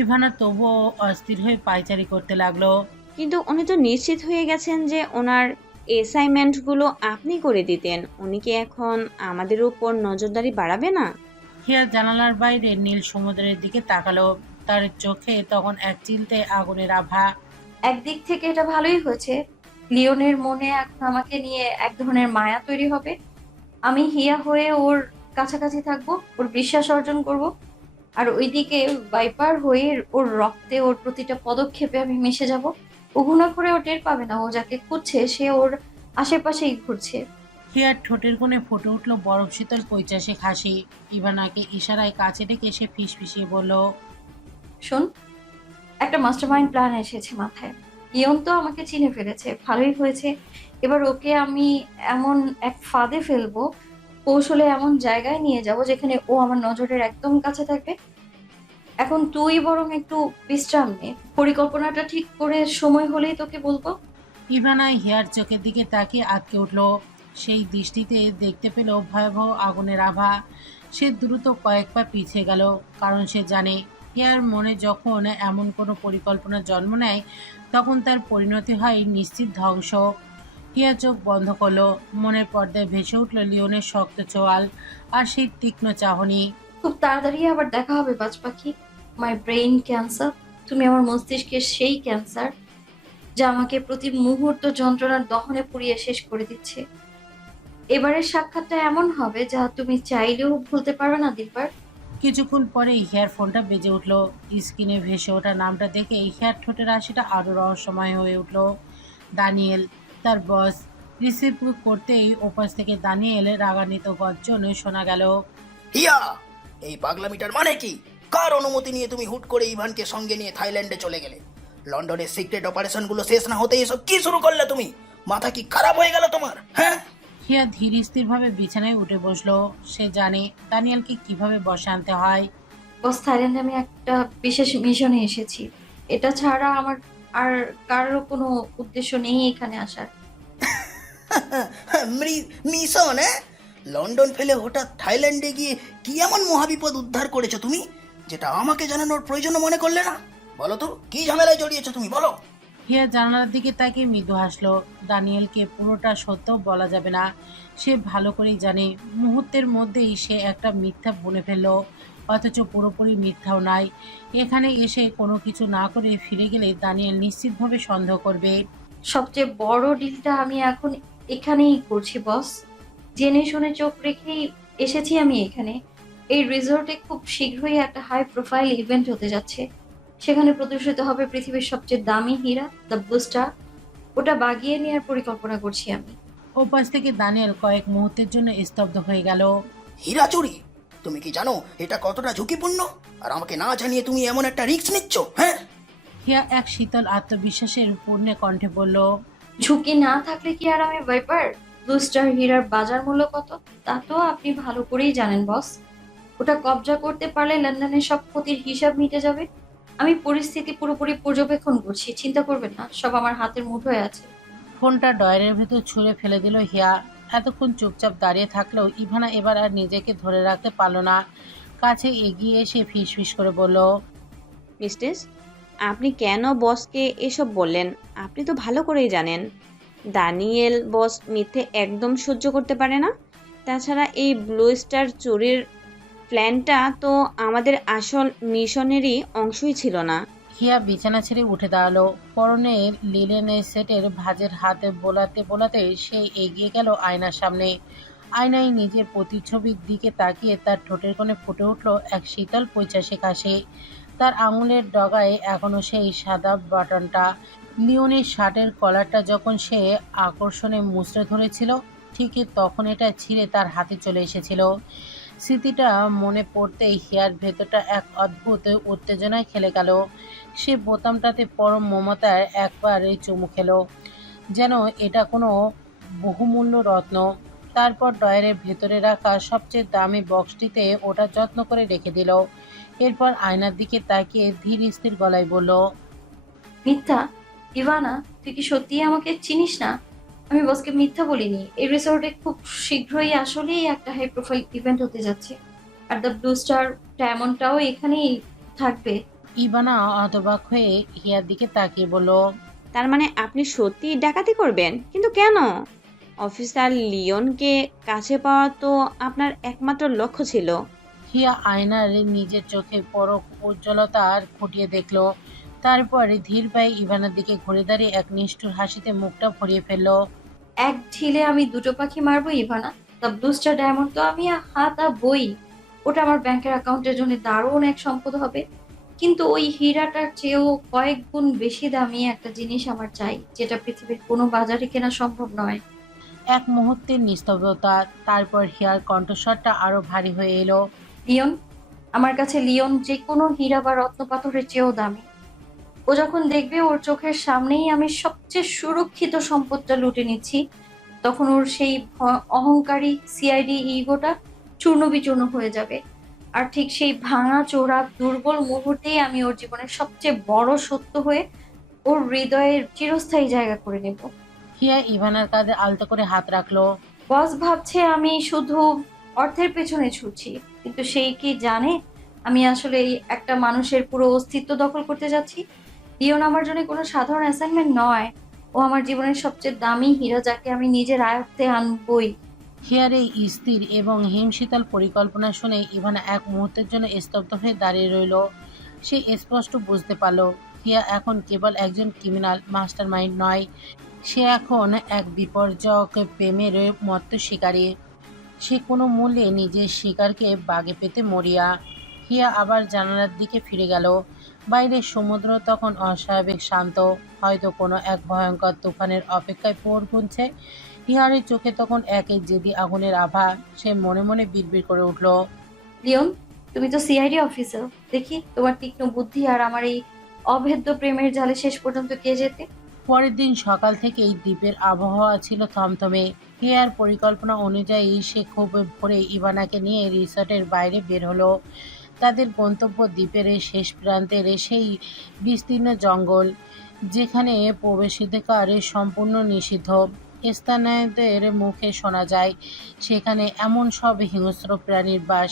ইভানা তবুও অস্থির হয়ে পায়চারি করতে লাগলো। কিন্তু উনি তো নিশ্চিত হয়ে গেছেন যে ওনার অ্যাসাইনমেন্টগুলো আপনি করে দিতেন। উনি কি এখন আমাদের উপর নজরদারি বাড়াবে না? হিয়া জানালার বাইরে নীল সমুদ্রের দিকে তাকালো। তার চোখে তখন এক চিলতে আগুনের আভা। একদিক থেকে এটা ভালোই হয়েছে। লিওনের মনে এখন আমাকে নিয়ে এক ধরনের মায়া তৈরি হবে। আমি হিয়া হয়ে ওর কাছাকাছি থাকবো, ওর বিশ্বাস অর্জন করব। আর ওইদিকে ভাইপার হয়ে ওর রক্তে ওর প্রতিটা পদক্ষেপে আমি মিশে যাব। অভিনয় করে ও টের পাবে না ও যাকে খুঁজছে সে ওর আশেপাশেই ঘুরছে। হিয়ার ঠোঁটের কোণে ফুটে উঠল বরফ শীতল পৈচাসিক হাসি। ইভানাকে ইশারায় কাছে ডেকে সে ফিসফিসিয়ে বলল, শোন, একটা মাস্টারমাইন্ড প্ল্যান এসেছে মাথায়। লিওন তো আমাকে চিনে ফেলেছে, ভালোই হয়েছে। এবার ওকে আমি এমন এক ফাঁদে ফেলবো, কৌশলে এমন জায়গায় নিয়ে যাব যেখানে ও আমার নজরের একদম কাছে থাকবে। এখন তুই বরং একটু বিশ্রাম নে, পরিকল্পনাটা ঠিক করে সময় হলেই তোকে বলবো। ইভানা হিয়ার চোখের দিকে তাকিয়ে আটকে উঠল। সেই দৃষ্টিতে দেখতে পেল ভয়াবহ আগুনের আভা। সে দ্রুত কয়েক পা পিছিয়ে গেল, কারণ সে জানে হিয়ার মনে যখন এমন কোনো পরিকল্পনা জন্ম নেয় তখন তার পরিণতি হয় নিশ্চিত ধ্বংস। হিয়া চোখ বন্ধ করলো। মনের পর্দায় ভেসে উঠল লিওনের শক্ত চোয়াল আর সেই তীক্ষ্ণ চাহনি। খুব তাড়াতাড়ি আবার দেখা হবে বাজ পাখি। My brain cancer. তুমি আমার মস্তিষ্কের সেই ক্যান্সার যা আমাকে প্রতি মুহূর্ত যন্ত্রণার দহনে পুড়িয়ে শেষ করে দিচ্ছে। এবারের সাক্ষাৎটা এমন হবে যা তুমি চাইলেও ভুলতে পারবে না দিলবার। কিছুক্ষণ পরে হিয়ার ফোনটা বেজে উঠল। স্ক্রিনে ভেসে ওঠা নামটা দেখে হিয়ার ঠোঁটের হাসিটা আরও রহস্যময় হয়ে উঠল। দানিয়েল, তার বস। রিসিভ করতেই ওপাশ থেকে দানিয়েলের রাগান্বিত গর্জন শোনা গেল। হিয়া, এই পাগলামিটার মানে কি? কার অনুমতি নিয়ে তুমি হুট করে ইভানকে সঙ্গে নিয়ে থাইল্যান্ডে চলে গেলে? লন্ডনের সিক্রেট অপারেশনগুলো শেষ না হতে এসব কি শুরু করলে তুমি? মাথা কি খারাপ হয়ে গেল তোমার? হ্যাঁ? হিয়া ধীর স্থিরভাবে বিছানায় উঠে বসলো। সে জানে দানিয়েলকে কিভাবে বসে আনতে হয়। বস, থাইল্যান্ডে আমি একটা বিশেষ মিশনে এসেছি। এটা ছাড়া আমার আর কারোর কোনো উদ্দেশ্য নেই এখানে আসার। মিশন? লন্ডন ফেলে হঠাৎ থাইল্যান্ডে গিয়ে কি এমন মহাবিপদ উদ্ধার করেছো তুমি, যেটা আমাকে জানানোর প্রয়োজন মনে করলে না? বলো তো, কি ঝামেলায় জড়িয়েছো তুমি, বলো। হিয়া জানালার দিকে তাকিয়ে মৃদু হাসলো। দানিয়েলকে পুরোটা সত্য বলা যাবে না। সে ভালো করেই জানে মুহূর্তের মধ্যেই সে একটা মিথ্যা বলে ফেললো, অথচ পুরোপুরি মিথ্যাও নয়। এখানে এসে কোনো কিছু না করে ফিরে গেলে দানিয়েল নিশ্চিতভাবে সন্দেহ করবে। সবচেয়ে বড় ডিলটা আমি এখন এখানেই করছি বস। জেনে শুনে চোখ রেখেই এসেছি আমি এখানে। এই রিসোর্টে খুব শীঘ্রই একটা হাই প্রোফাইল ইভেন্ট হতে যাচ্ছে। সেখানে প্রদর্শিত হবে পৃথিবীর সবচেয়ে দামি হীরা, দ্য ব্লু স্টার। ওটা বাগিয়ে নেওয়ার পরিকল্পনা করছি আমি। ওপাশ থেকে দানিয়েল কয়েক মুহূর্তের জন্য স্তব্ধ হয়ে গেল। হীরা চুরি? তুমি কি জানো এটা কতটা ঝুঁকিপূর্ণ? আর আমাকে না জানিয়ে তুমি এমন একটা রিস্ক নিচ্ছ, হ্যাঁ? হিয়া এক শীতল আত্মবিশ্বাসের পূর্ণ কণ্ঠে বলল, ঝুঁকি না থাকলে কি আর আমি ভাইপার? ব্লু স্টার হীরার বাজার মূল্য কত তা তো আপনি ভালো করেই জানেন বস। ওটা কবজা করতে পারলে লন্ডনের সব ক্ষতির হিসাব মিটে যাবে। আমি পরিস্থিতি পুরোপুরি পর্যবেক্ষণ করছি, চিন্তা করবেন না, সব আমার হাতের মুঠোয় আছে। ফোনটা ডয়ারের ভেতর ছুঁড়ে ফেলে দিল হিয়া। এতক্ষণ চুপচাপ দাঁড়িয়ে থাকলেও ইভানা এবার আর নিজেকে ধরে রাখতে পারল না। কাছে এগিয়ে এসে ফিসফিস করে বলল, মিস্টেস, আপনি কেন বসকে এসব বললেন? আপনি তো ভালো করেই জানেন দানিয়েল বস মিথ্যে একদম সহ্য করতে পারে না। তাছাড়া এই ব্লু স্টার চুরির প্ল্যানটা তো আমাদের আসল মিশনেরই অংশই ছিল না। হিয়া বিছানা ছেড়ে উঠে দাঁড়ালো। পরনে লিলেনের সেটের ভাঁজের হাতে বোলাতে বোলাতে সে এগিয়ে গেল আয়নার সামনে। আয়নায় নিজের প্রতিচ্ছবির দিকে তাকিয়ে তার ঠোঁটের কোণে ফুটে উঠল এক শীতল পৈশাচিক হাসি। তার আঙুলের ডগায় এখনো সেই সাদা বাটনটা। লিওনের শার্টের কলারটা যখন সে আকর্ষণে মুচড়ে ধরেছিল, ঠিকই তখন এটা ছিঁড়ে তার হাতে চলে এসেছিল। স্মৃতিটা মনে পড়তেই হিয়ার ভেতরটা এক অদ্ভুত উত্তেজনায় খেলে গেল। সে বোতামটাতে পরম মমতায় একবার চুমু খেলো, যেন এটা কোনো বহুমূল্য রত্ন। তারপর ডয়ারের ভেতরে রাখা সবচেয়ে দামি বক্সটিতে ওটা যত্ন করে রেখে দিল। এরপর আয়নার দিকে তাকিয়ে ধীর স্থির গলায় বলল, মিথ্যা? ইভানা, তুই কি সত্যিই আমাকে চিনিস না? আমি বসকে মিথ্যা বলিনি। এই রিসোর্টে খুব শীঘ্রই আসলেই একটা হাই প্রোফাইল ইভেন্ট হতে যাচ্ছে, আর দ্য ব্লু স্টার ডায়মন্ডটাও এখানেই থাকবে। ইভানা হতবাক হয়ে হিয়ার দিকে তাকিয়ে বলল, তার মানে আপনি সত্যি ডাকাতি করবেন? কিন্তু কেন? অফিসার লিওনকে কাছে পাওয়া তো আপনার একমাত্র লক্ষ্য ছিল। হিয়া আয়নার নিজের চোখে পরখ উজ্জ্বলতা আর ফুটিয়ে দেখল। তারপরে ধীর পায়ে ইভানার দিকে ঘুরে দাঁড়িয়ে এক নিষ্ঠুর হাসিতে মুখটা ভরিয়ে ফেলল। এক ঢিলে আমি দুটো পাখি মারবো Ivana. The blue star diamond তো আমি হাত আর বই। ওটা আমার ব্যাংকের অ্যাকাউন্টের জন্য দারুণ এক সম্পদ হবে। কিন্তু ওই হীরাটার চেয়েও কয়েক গুণ বেশি দামি একটা জিনিস আমার চাই, যেটা পৃথিবীর কোনো বাজারে কেনা সম্ভব নয়। এক মুহূর্তের নিস্তব্ধতা, তারপর হিয়ার কণ্ঠস্বরটা আরো ভারী হয়ে এলো। লিওন, আমার কাছে লিওন যে কোনো হীরা বা রত্ন পাথরের চেয়েও দামি। ও যখন দেখবে ওর চোখের সামনেই আমি সবচেয়ে সুরক্ষিত সম্পদটা লুটে নিচ্ছি, তখন ওর সেই অহংকারী সিআইডি ইগোটা চূর্ণ বিচূর্ণ হয়ে যাবে। আর ঠিক সেই ভাঙা চোরা দুর্বল মুহূর্তেই আমি ওর জীবনের সবচেয়ে বড় সত্য হয়ে ওর হৃদয়ের চিরস্থায়ী জায়গা করে নেব। হিয়া ইভানার কাঁধে আলতো করে হাত রাখলো। বস ভাবছে আমি শুধু অর্থের পেছনে ছুটছি, কিন্তু সেই কি জানে আমি আসলে এই একটা মানুষের পুরো অস্তিত্ব দখল করতে যাচ্ছি। লিওন আমার জন্য কোনো সাধারণ অ্যাসাইনমেন্ট নয়, ও আমার জীবনের সবচেয়ে দামি হীরা, যাকে আমি নিজের আয়ত্তে আনবই। হিয়ার এই স্থির এবং হিমশীতল পরিকল্পনা শুনে ইভানা এক মুহূর্তের জন্য স্তব্ধ হয়ে দাঁড়িয়ে রইল। সে স্পষ্ট বুঝতে পারল হিয়া এখন কেবল একজন ক্রিমিনাল মাস্টারমাইন্ড নয়, সে এখন এক বিপর্যক প্রেমের মত্ত শিকারী। সে কোনো মূল্যে নিজের শিকারকে বাগে পেতে মরিয়া। হিয়া আবার জানালার দিকে ফিরে গেল। বাইরের সমুদ্র তখন অস্বাভাবিক শান্ত, হয়তো কোনো এক ভয়ঙ্কর তুফানের অপেক্ষায় পোর গুনছে। হিয়ারের চোখে তখন একের জেদি আগুনের আভা। সে মনে মনে বিড়বিড় করে উঠল, লিওন, তুমি তো সিআইডি অফিসার, দেখি তোমার তীক্ষ্ণ বুদ্ধি আর আমার এই অভেদ্য প্রেমের জালে শেষ পর্যন্ত কে যেতে। পরের দিন সকাল থেকেই দ্বীপের আবহাওয়া ছিল থমথমে। হিয়ার পরিকল্পনা অনুযায়ী সে খুব ভোরে ইভানাকে নিয়ে রিসর্টের বাইরে বের হলো। তাদের গন্তব্য দ্বীপের শেষ প্রান্তের সেই বিস্তীর্ণ জঙ্গল, যেখানে প্রবেশাধিকার সম্পূর্ণ নিষিদ্ধ। স্থানীয়দের মুখে শোনা যায় সেখানে এমন সব হিংস্র প্রাণীর বাস,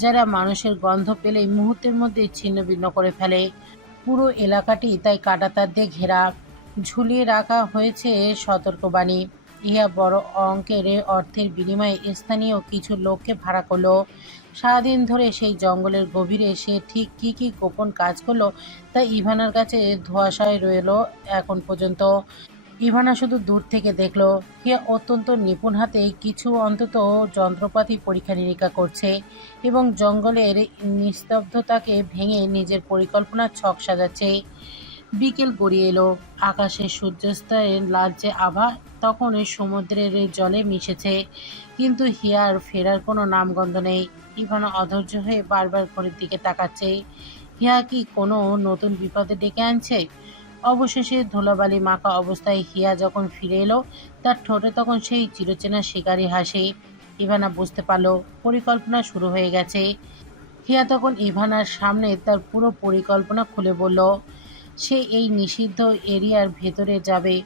যারা মানুষের গন্ধ পেলেই মুহূর্তের মধ্যে ছিন্নভিন্ন করে ফেলে। পুরো এলাকাটি তাই কাঁটাতার দিয়ে ঘেরা। ঝুলিয়ে রাখা হয়েছে সতর্কবাণী। ইহা বড় অঙ্কের অর্থের বিনিময়ে স্থানীয় কিছু লোককে ভাড়া করলো। সারাদিন ধরে সেই জঙ্গলের গভীরে সে ঠিক কী কী গোপন কাজ করলো তা ইভানার কাছে ধোঁয়াশায় রইল এখন পর্যন্ত। ইভানা শুধু দূর থেকে দেখলো হিয়া অত্যন্ত নিপুণ হাতে কিছু অন্তত যন্ত্রপাতি পরীক্ষা নিরীক্ষা করছে এবং জঙ্গলের নিস্তব্ধতাকে ভেঙে নিজের পরিকল্পনার ছক সাজাচ্ছে। বিকেল গড়িয়ে এলো, আকাশে সূর্যাস্তের লালচে আভা তখন এই সমুদ্রের জলে মিশেছে, কিন্তু হিয়ার ফেরার কোনো নামগন্ধ নেই। ইভানা অধৈর্য হয়ে বারবার ঘড়ির দিকে তাকাচ্ছে। হিয়া কি কোনো নতুন বিপদে ডেকে আনছে? অবশেষে ধুলাবালি মাখা অবস্থায় হিয়া যখন ফিরে এলো, তার ঠোঁটে তখন সেই চিরচেনা শিকারি হাসি। ইভানা বুঝতে পারল পরিকল্পনা শুরু হয়ে গেছে। হিয়া তখন ইভানার সামনে তার পুরো পরিকল্পনা খুলে বলল। সে এই নিষিদ্ধ এরিয়ার ভেতরে যাবে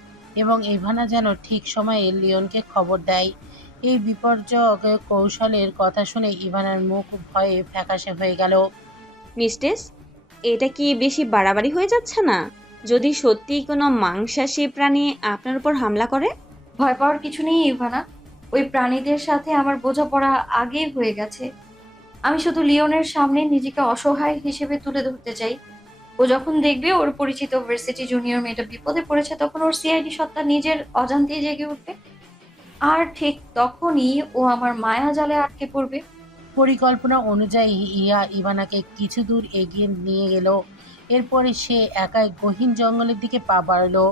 এবং ইভানা যেন ঠিক সময়ে লিওনকে খবর দেয়। এই বিপর্যক কৌশলের কথা শুনে ইভানার মুখ ভয়ে ফ্যাকাশে হয়ে গেল। মিস্টেস, এটা কি বেশি বাড়াবাড়ি হয়ে যাচ্ছে না? যদি সত্যিই কোনো মাংসাশী প্রাণী আপনার উপর হামলা করে? ভয় পাওয়ার কিছু নেই ইভানা। ওই প্রাণীদের সাথে আমার বোঝাপড়া আগেই হয়ে গেছে। আমি শুধু লিওনের সামনে নিজেকে অসহায় হিসেবে তুলে ধরতে চাই। ও যখন দেখবে ওর পরিচিত ভার্সিটি জুনিয়র মেয়েটা বিপদে পড়েছে, তখন ওর সিআইডি সত্তা নিজের অজান্তেই জেগে উঠবে। আর ঠিক তখনই ও আমার মায়া জালে আটকে পড়বে। পরিকল্পনা অনুযায়ী ইয়া ইভানাকে কিছু দূর এগিয়ে নিয়ে গেল। এরপরে সে একাই গহীন জঙ্গলের দিকে পা বাড়ালো।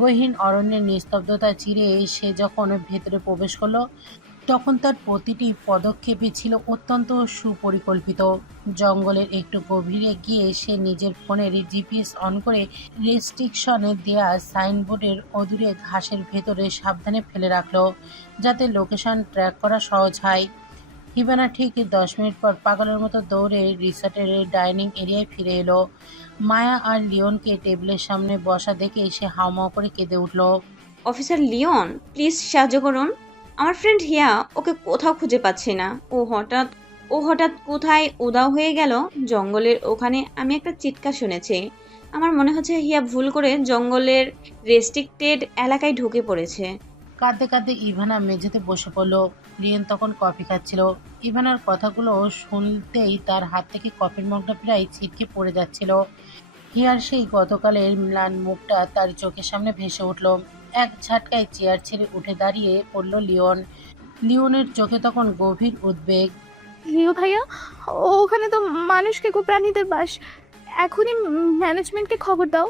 গহীন অরণ্যের নিস্তব্ধতা চিরে সে যখন ভেতরে প্রবেশ করলো, তখন তার প্রতিটি পদক্ষেপই ছিল অত্যন্ত সুপরিকল্পিত। জঙ্গলের একটু গভীরে গিয়ে সে নিজের ফোনের জিপিএস অন করে রেস্ট্রিকশনে দেয়া সাইনবোর্ডের অদূরে ঘাসের ভেতরে সাবধানে ফেলে রাখলো, যাতে লোকেশন ট্র্যাক করা সহজ হয়। হিবানা ঠিক 10 মিনিট পর পাগলের মতো দৌড়ে রিসর্টের ডাইনিং এরিয়ায় ফিরে এলো। মায়া আর লিওনকে টেবিলের সামনে বসা দেখে সে হাউমাউ করে কেঁদে উঠল। অফিসার লিওন, প্লিজ সাহায্য করুন। আমার ফ্রেন্ড হিয়া, ওকে কোথাও খুঁজে পাচ্ছি না। ও হঠাৎ কোথায় উধাও হয়ে গেল। জঙ্গলের ওখানে আমি একটা চিৎকার শুনেছি। আমার মনে হচ্ছে হিয়া ভুল করে জঙ্গলের রেস্ট্রিক্টেড এলাকায় ঢুকে পড়েছে। কাঁদতে কাঁদতে ইভানা মেঝেতে বসে পড়ল। লিওন তখন কফি খাচ্ছিল। ইভানার কথাগুলো শুনতেই তার হাত থেকে কফির মগটা প্রায় ছিটকে পড়ে যাচ্ছিল। হিয়ার সেই গতকালের ম্লান মুখটা তার চোখের সামনে ভেসে উঠল। এক ঝাটকায় চেয়ার ছেড়ে উঠে দাঁড়িয়ে পড়ল লিওন। লিওনের চোখে তখন গভীর উদ্বেগ। লিও ভাইয়া, ওখানে তো মানুষ খেকো প্রাণীদের বাস। এখনই ম্যানেজমেন্টকে খবর দাও।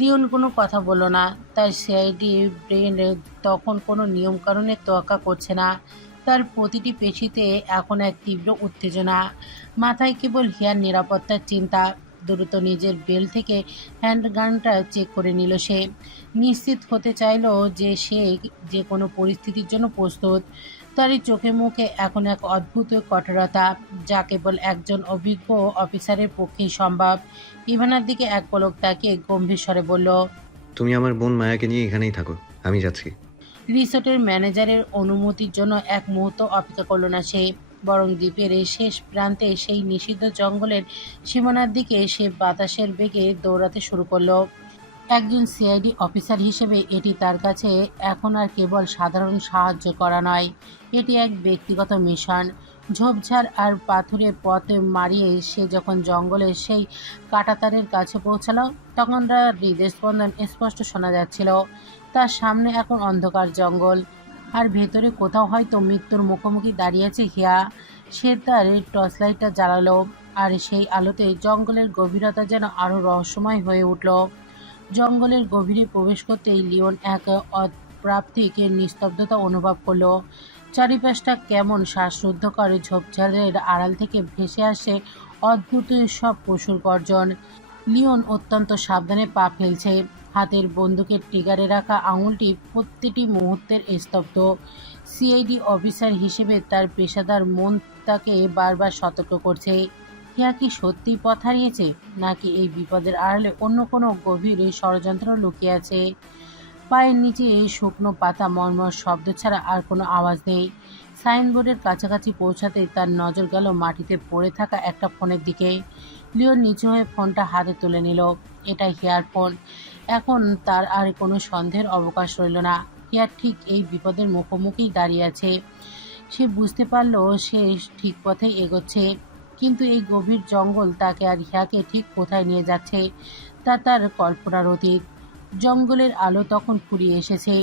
লিওন কোনো কথা বলল না। তার সিআইডি ব্রেন তখন কোনো নিয়মকানুনের তোয়াক্কা করছে না। তার প্রতিটি পেশিতে এখন এক তীব্র উত্তেজনা। মাথায় কেবল হিয়ার নিরাপত্তার চিন্তা। দ্রুত নিজের বেল্ট থেকে হ্যান্ডগানটা চেক করে নিল সে। নিশ্চিত হতে চাইল যে সে যে কোনো পরিস্থিতির জন্য প্রস্তুত। তার এই চোখে মুখে এখন এক অদ্ভুত কঠোরতা, যা কেবল একজন অভিজ্ঞ অফিসারের পক্ষেই সম্ভব। ইভানার দিকে এক পলক তাকিয়ে গম্ভীর স্বরে বলল। তুমি আমার বোন মায়াকে নিয়ে এখানেই থাকো, আমি যাচ্ছি। রিসোর্টের ম্যানেজারের অনুমতির জন্য এক মুহূর্ত অপেক্ষা করল না সে, বরং দ্বীপের এই শেষ প্রান্তে সেই নিষিদ্ধ জঙ্গলের সীমানার দিকে সে বাতাসের বেগে দৌড়াতে শুরু করলো। একজন সিআইডি অফিসার হিসেবে এটি তার কাছে এখন আর কেবল সাধারণ সাহায্য করা নয়, এটি এক ব্যক্তিগত মিশন। ঝোপঝাড় আর পাথুরে পথ মারিয়ে সে যখন জঙ্গলের সেই কাঁটাতারের কাছে পৌঁছালো, তখন তার হৃদস্পন্দন স্পষ্ট শোনা যাচ্ছিল। তার সামনে এখন অন্ধকার জঙ্গল, আর ভেতরে কোথাও হয়তো মৃত্যুর মুখোমুখি দাঁড়িয়েছে হিয়া। সে তার টর্চলাইটটা জ্বালালো, আর সেই আলোতে জঙ্গলের গভীরতা যেন আরও রহস্যময় হয়ে উঠল। জঙ্গলের গভীরে প্রবেশ করতেই লিওন এক অপ্রাপ্তিক নিস্তব্ধতা অনুভব করলো। চারিপাশটা কেমন শ্বাসরুদ্ধকর। ঝোপঝাড়ের আড়াল থেকে ভেসে আসে অদ্ভুত সব পশুর গর্জন। লিওন অত্যন্ত সাবধানে পা ফেলছে। হাতের বন্দুকের ট্রিগারে রাখা আঙুলটি প্রতিটি মুহূর্তের স্তব্ধ। সিআইডি অফিসার হিসেবে তার পেশাদার মন তাকে বারবার সতর্ক করছে। হিয়া কি সত্যি পথ হারিয়েছে, নাকি এই বিপদের আড়ালে অন্য কোনো গভীর ষড়যন্ত্র লুকিয়ে আছে? পায়ের নিচে শুকনো পাতা মর্মর শব্দ ছাড়া আর কোনো আওয়াজ নেই। সাইনবোর্ডের কাছাকাছি পৌঁছাতেই তার নজর গেল মাটিতে পড়ে থাকা একটা ফোনের দিকে। লিওন নিচু হয়ে ফোনটা হাতে তুলে নিল। এটা হিয়ার ফোন। এখন তার আর কোনো সন্দেহের অবকাশ রইল না। হিয়ার ঠিক এই বিপদের মুখোমুখি দাঁড়িয়ে আছে। সে বুঝতে পারল সে ঠিক পথে এগোচ্ছে, কিন্তু এই গভীর জঙ্গল তাকে আর হিয়াকে ঠিক কোথায় নিয়ে যাচ্ছে তা তার কল্পনার অতীত। জঙ্গলের আলো তখন ফুরিয়ে এসেছে।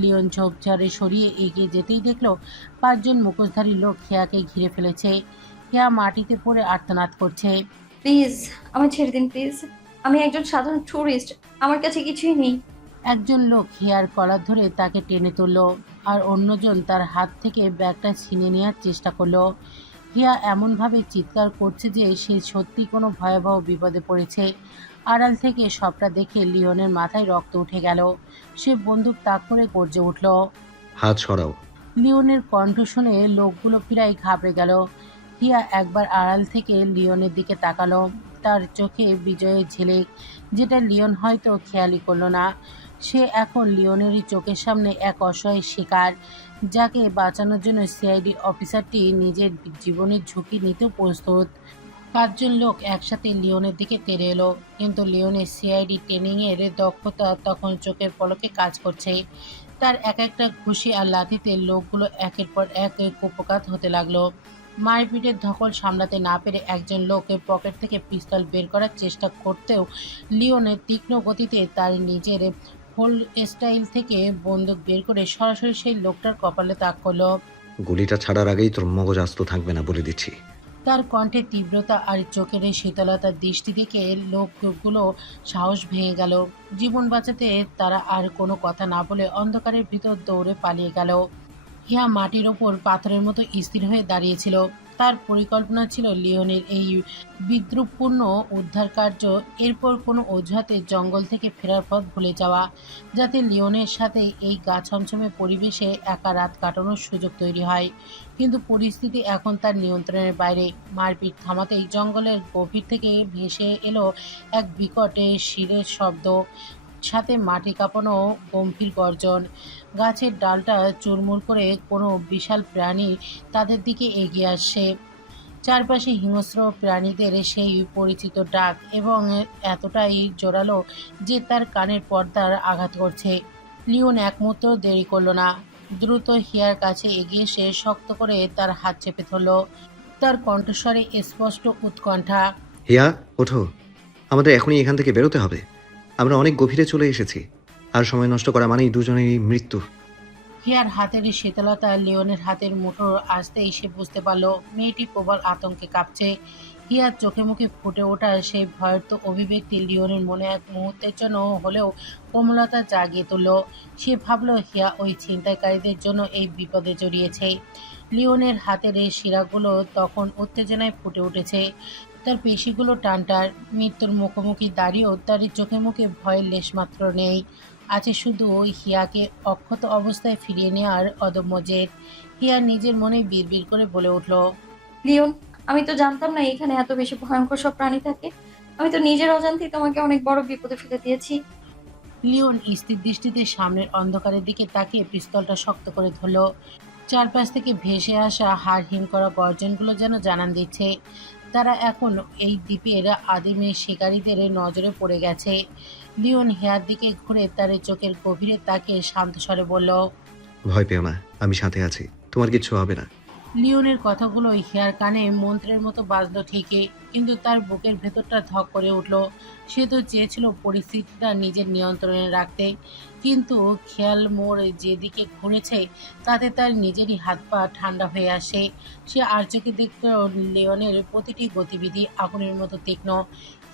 লিওন ঝোপঝাড়ে সরিয়ে এগিয়ে যেতেই দেখলো 5 জন মুখোশধারী লোক হেয়াকে ঘিরে ফেলেছে। হেয়া মাটিতে পড়ে আর্তনাদ করছে। প্লিজ আমায় ছেড়ে দিন প্লিজ। আমি একজন সাধারণ ট্যুরিস্ট, আমার কাছে কিছুই নেই। একজন লোক হেয়ার কলার ধরে তাকে টেনে তুলল, আর অন্যজন তার হাত থেকে ব্যাগটা ছিনিয়ে নেওয়ার চেষ্টা করলো। হিয়া এমনভাবে চিৎকার করছে যে সে সত্যি কোনো ভয়াবহ বিপদে পড়েছে। আড়াল থেকে সবটা দেখে লিওনের মাথায় রক্ত উঠে গেল। সে বন্দুক তাক করে গর্জে উঠল। হাত সরাও। লিওনের কণ্ঠ শুনে লোকগুলো প্রায় ঘাবড়ে গেল। হিয়া একবার আড়াল থেকে লিওনের দিকে তাকালো। তার চোখে বিজয়ের ঝিলিক, যেটা লিওন হয়তো খেয়ালই করলো না। সে এখন লিওনেরই চোখের সামনে এক অসহায় শিকার, যাকে বাঁচানোর জন্য সিআইডি অফিসারটি নিজের জীবনের ঝুঁকি নিতেও প্রস্তুত। 5 জন লোক একসাথে লিওনের দিকে তেড়ে এলো, কিন্তু লিওনের সিআইডি ট্রেনিংয়ের দক্ষতা তখন চোখের পলকে কাজ করছে। তার এক একটা ঘুষি আর লাথিতে লোকগুলো একের পর এক কুপোকাত হতে লাগলো। মারপিটের ধকল সামলাতে না পেরে একজন লোকের পকেট থেকে পিস্তল বের করার চেষ্টা করতেও লিওনের তীক্ষ্ণ গতিতে তার নিজের হোল্ড স্টাইল থেকে বন্দুক বের করে সরাসরি সেই লোকটার কপালে তাক করলো। গুলিটা ছাড়ার আগেই তোর মগজ আস্ত থাকবে না বলে দিচ্ছি। তার কণ্ঠে তীব্রতা আর চোখের এই শীতলতার দৃষ্টি দেখে লোকগুলো সাহস ভেঙে গেল। জীবন বাঁচাতে তারা আর কোনো কথা না বলে অন্ধকারের ভিতর দৌড়ে পালিয়ে গেল। হিয়া মাটির ওপর পাথরের মতো স্থির হয়ে দাঁড়িয়েছিল। তার পরিকল্পনা ছিল লিওনের এই বিদ্রুপপূর্ণ উদ্ধার কার্য, এরপর কোনো অজুহাতে জঙ্গল থেকে ফেরার পথ ভুলে যাওয়া, যাতে লিওনের সাথে এই গা ছমছমে পরিবেশে একা রাত কাটানোর সুযোগ তৈরি হয়। কিন্তু পরিস্থিতি এখন তার নিয়ন্ত্রণের বাইরে। মারপিট থামাতেই জঙ্গলের গভীর থেকে ভেসে এলো এক বিকট শিরের শব্দ, সাথে মাটি কাঁপানো গম্ভীর গর্জন। গাছের ডালটা চুরমুর করে কোনো বিশাল প্রাণী তাদের দিকে এগিয়ে আসছে। চারপাশে হিংস্র প্রাণীদের সেই পরিচিত ডাক, এবং এতটাই জোরালো যে তার কানের পর্দার আঘাত করছে। লিওন এক মুহূর্ত দেরি করল না। দ্রুত হিয়ার কাছে এগিয়ে এসে শক্ত করে তার হাত চেপে ধরল। তার কণ্ঠস্বরে স্পষ্ট উৎকণ্ঠা। হিয়া, ওঠো। আমাদের এখনই এখান থেকে বেরোতে হবে। আমরা অনেক গভীরে চলে এসেছি, আর সময় নষ্ট করা মানেই দুজনেরই মৃত্যু। হিয়ার হাতের শীতলতা লিওনের হাতের মুঠোর আসতেই সে বুঝতে পারল মেয়েটি প্রবল আতঙ্কে কাঁপছে। হিয়ার চোখে মুখে ফুটে ওঠা সেই ভয়ার্ত অভিব্যক্তি লিওনের মনে এক মুহূর্তের জন্য হলেও কোমলতা জাগিয়ে তুলল। সে ভাবল হিয়া ওই ছিনতাইকারীদের জন্য এই বিপদে জড়িয়েছে। লিওনের হাতের এই শিরাগুলো তখন উত্তেজনায় ফুটে উঠেছে। তার পেশিগুলো টানটার। মৃত্যুর মুখোমুখি দাঁড়িয়েও তার চোখে মুখে ভয়ের লেশমাত্র নেই। আছে শুধু হিয়াকে অক্ষত অবস্থায় ফিরিয়ে নেওয়ার অদম্য জেদ। হিয়া নিজের মনে বিড়বিড় করে বলে উঠল, লিওন, আমি তো জানতাম না এখানে এত বেশি ভয়ঙ্কর সব প্রাণী থাকে। আমি তো নিজের অজান্তেই তোমাকে অনেক বড় বিপদে ফেলে দিয়েছি। লিওন স্থির দৃষ্টিতে সামনের অন্ধকারের দিকে তাকিয়ে পিস্তলটা শক্ত করে ধরল। চারপাশ থেকে ভেসে আসা হাড় হিম করা গর্জনগুলো যেন জানান দিচ্ছে তারা এখন এই দ্বীপের আদিমে শিকারীদের নজরে পড়ে গেছে। লিওন হেয়ার দিকে ঘুরে তার চোখের গভীরে তাকিয়ে শান্ত স্বরে বলল, ভয় পেও না, আমি সাথে আছি, তোমার কিচ্ছু হবে না। লিওনের কথাগুলো হেয়ার কানে মন্ত্রের মতো বাজলো ঠিকই, কিন্তু তার বুকের ভেতরটা ধক করে উঠল। সে তো চেয়েছিল পরিস্থিতিটা নিজের নিয়ন্ত্রণে রাখতে, কিন্তু খেয়াল মোড় যেদিকে ঘুরেছে তাতে তার নিজেরই হাত পা ঠান্ডা হয়ে আসে। সে আর চোখে দেখল লিওনের প্রতিটি গতিবিধি আগুনের মতো তীক্ষ্ণ।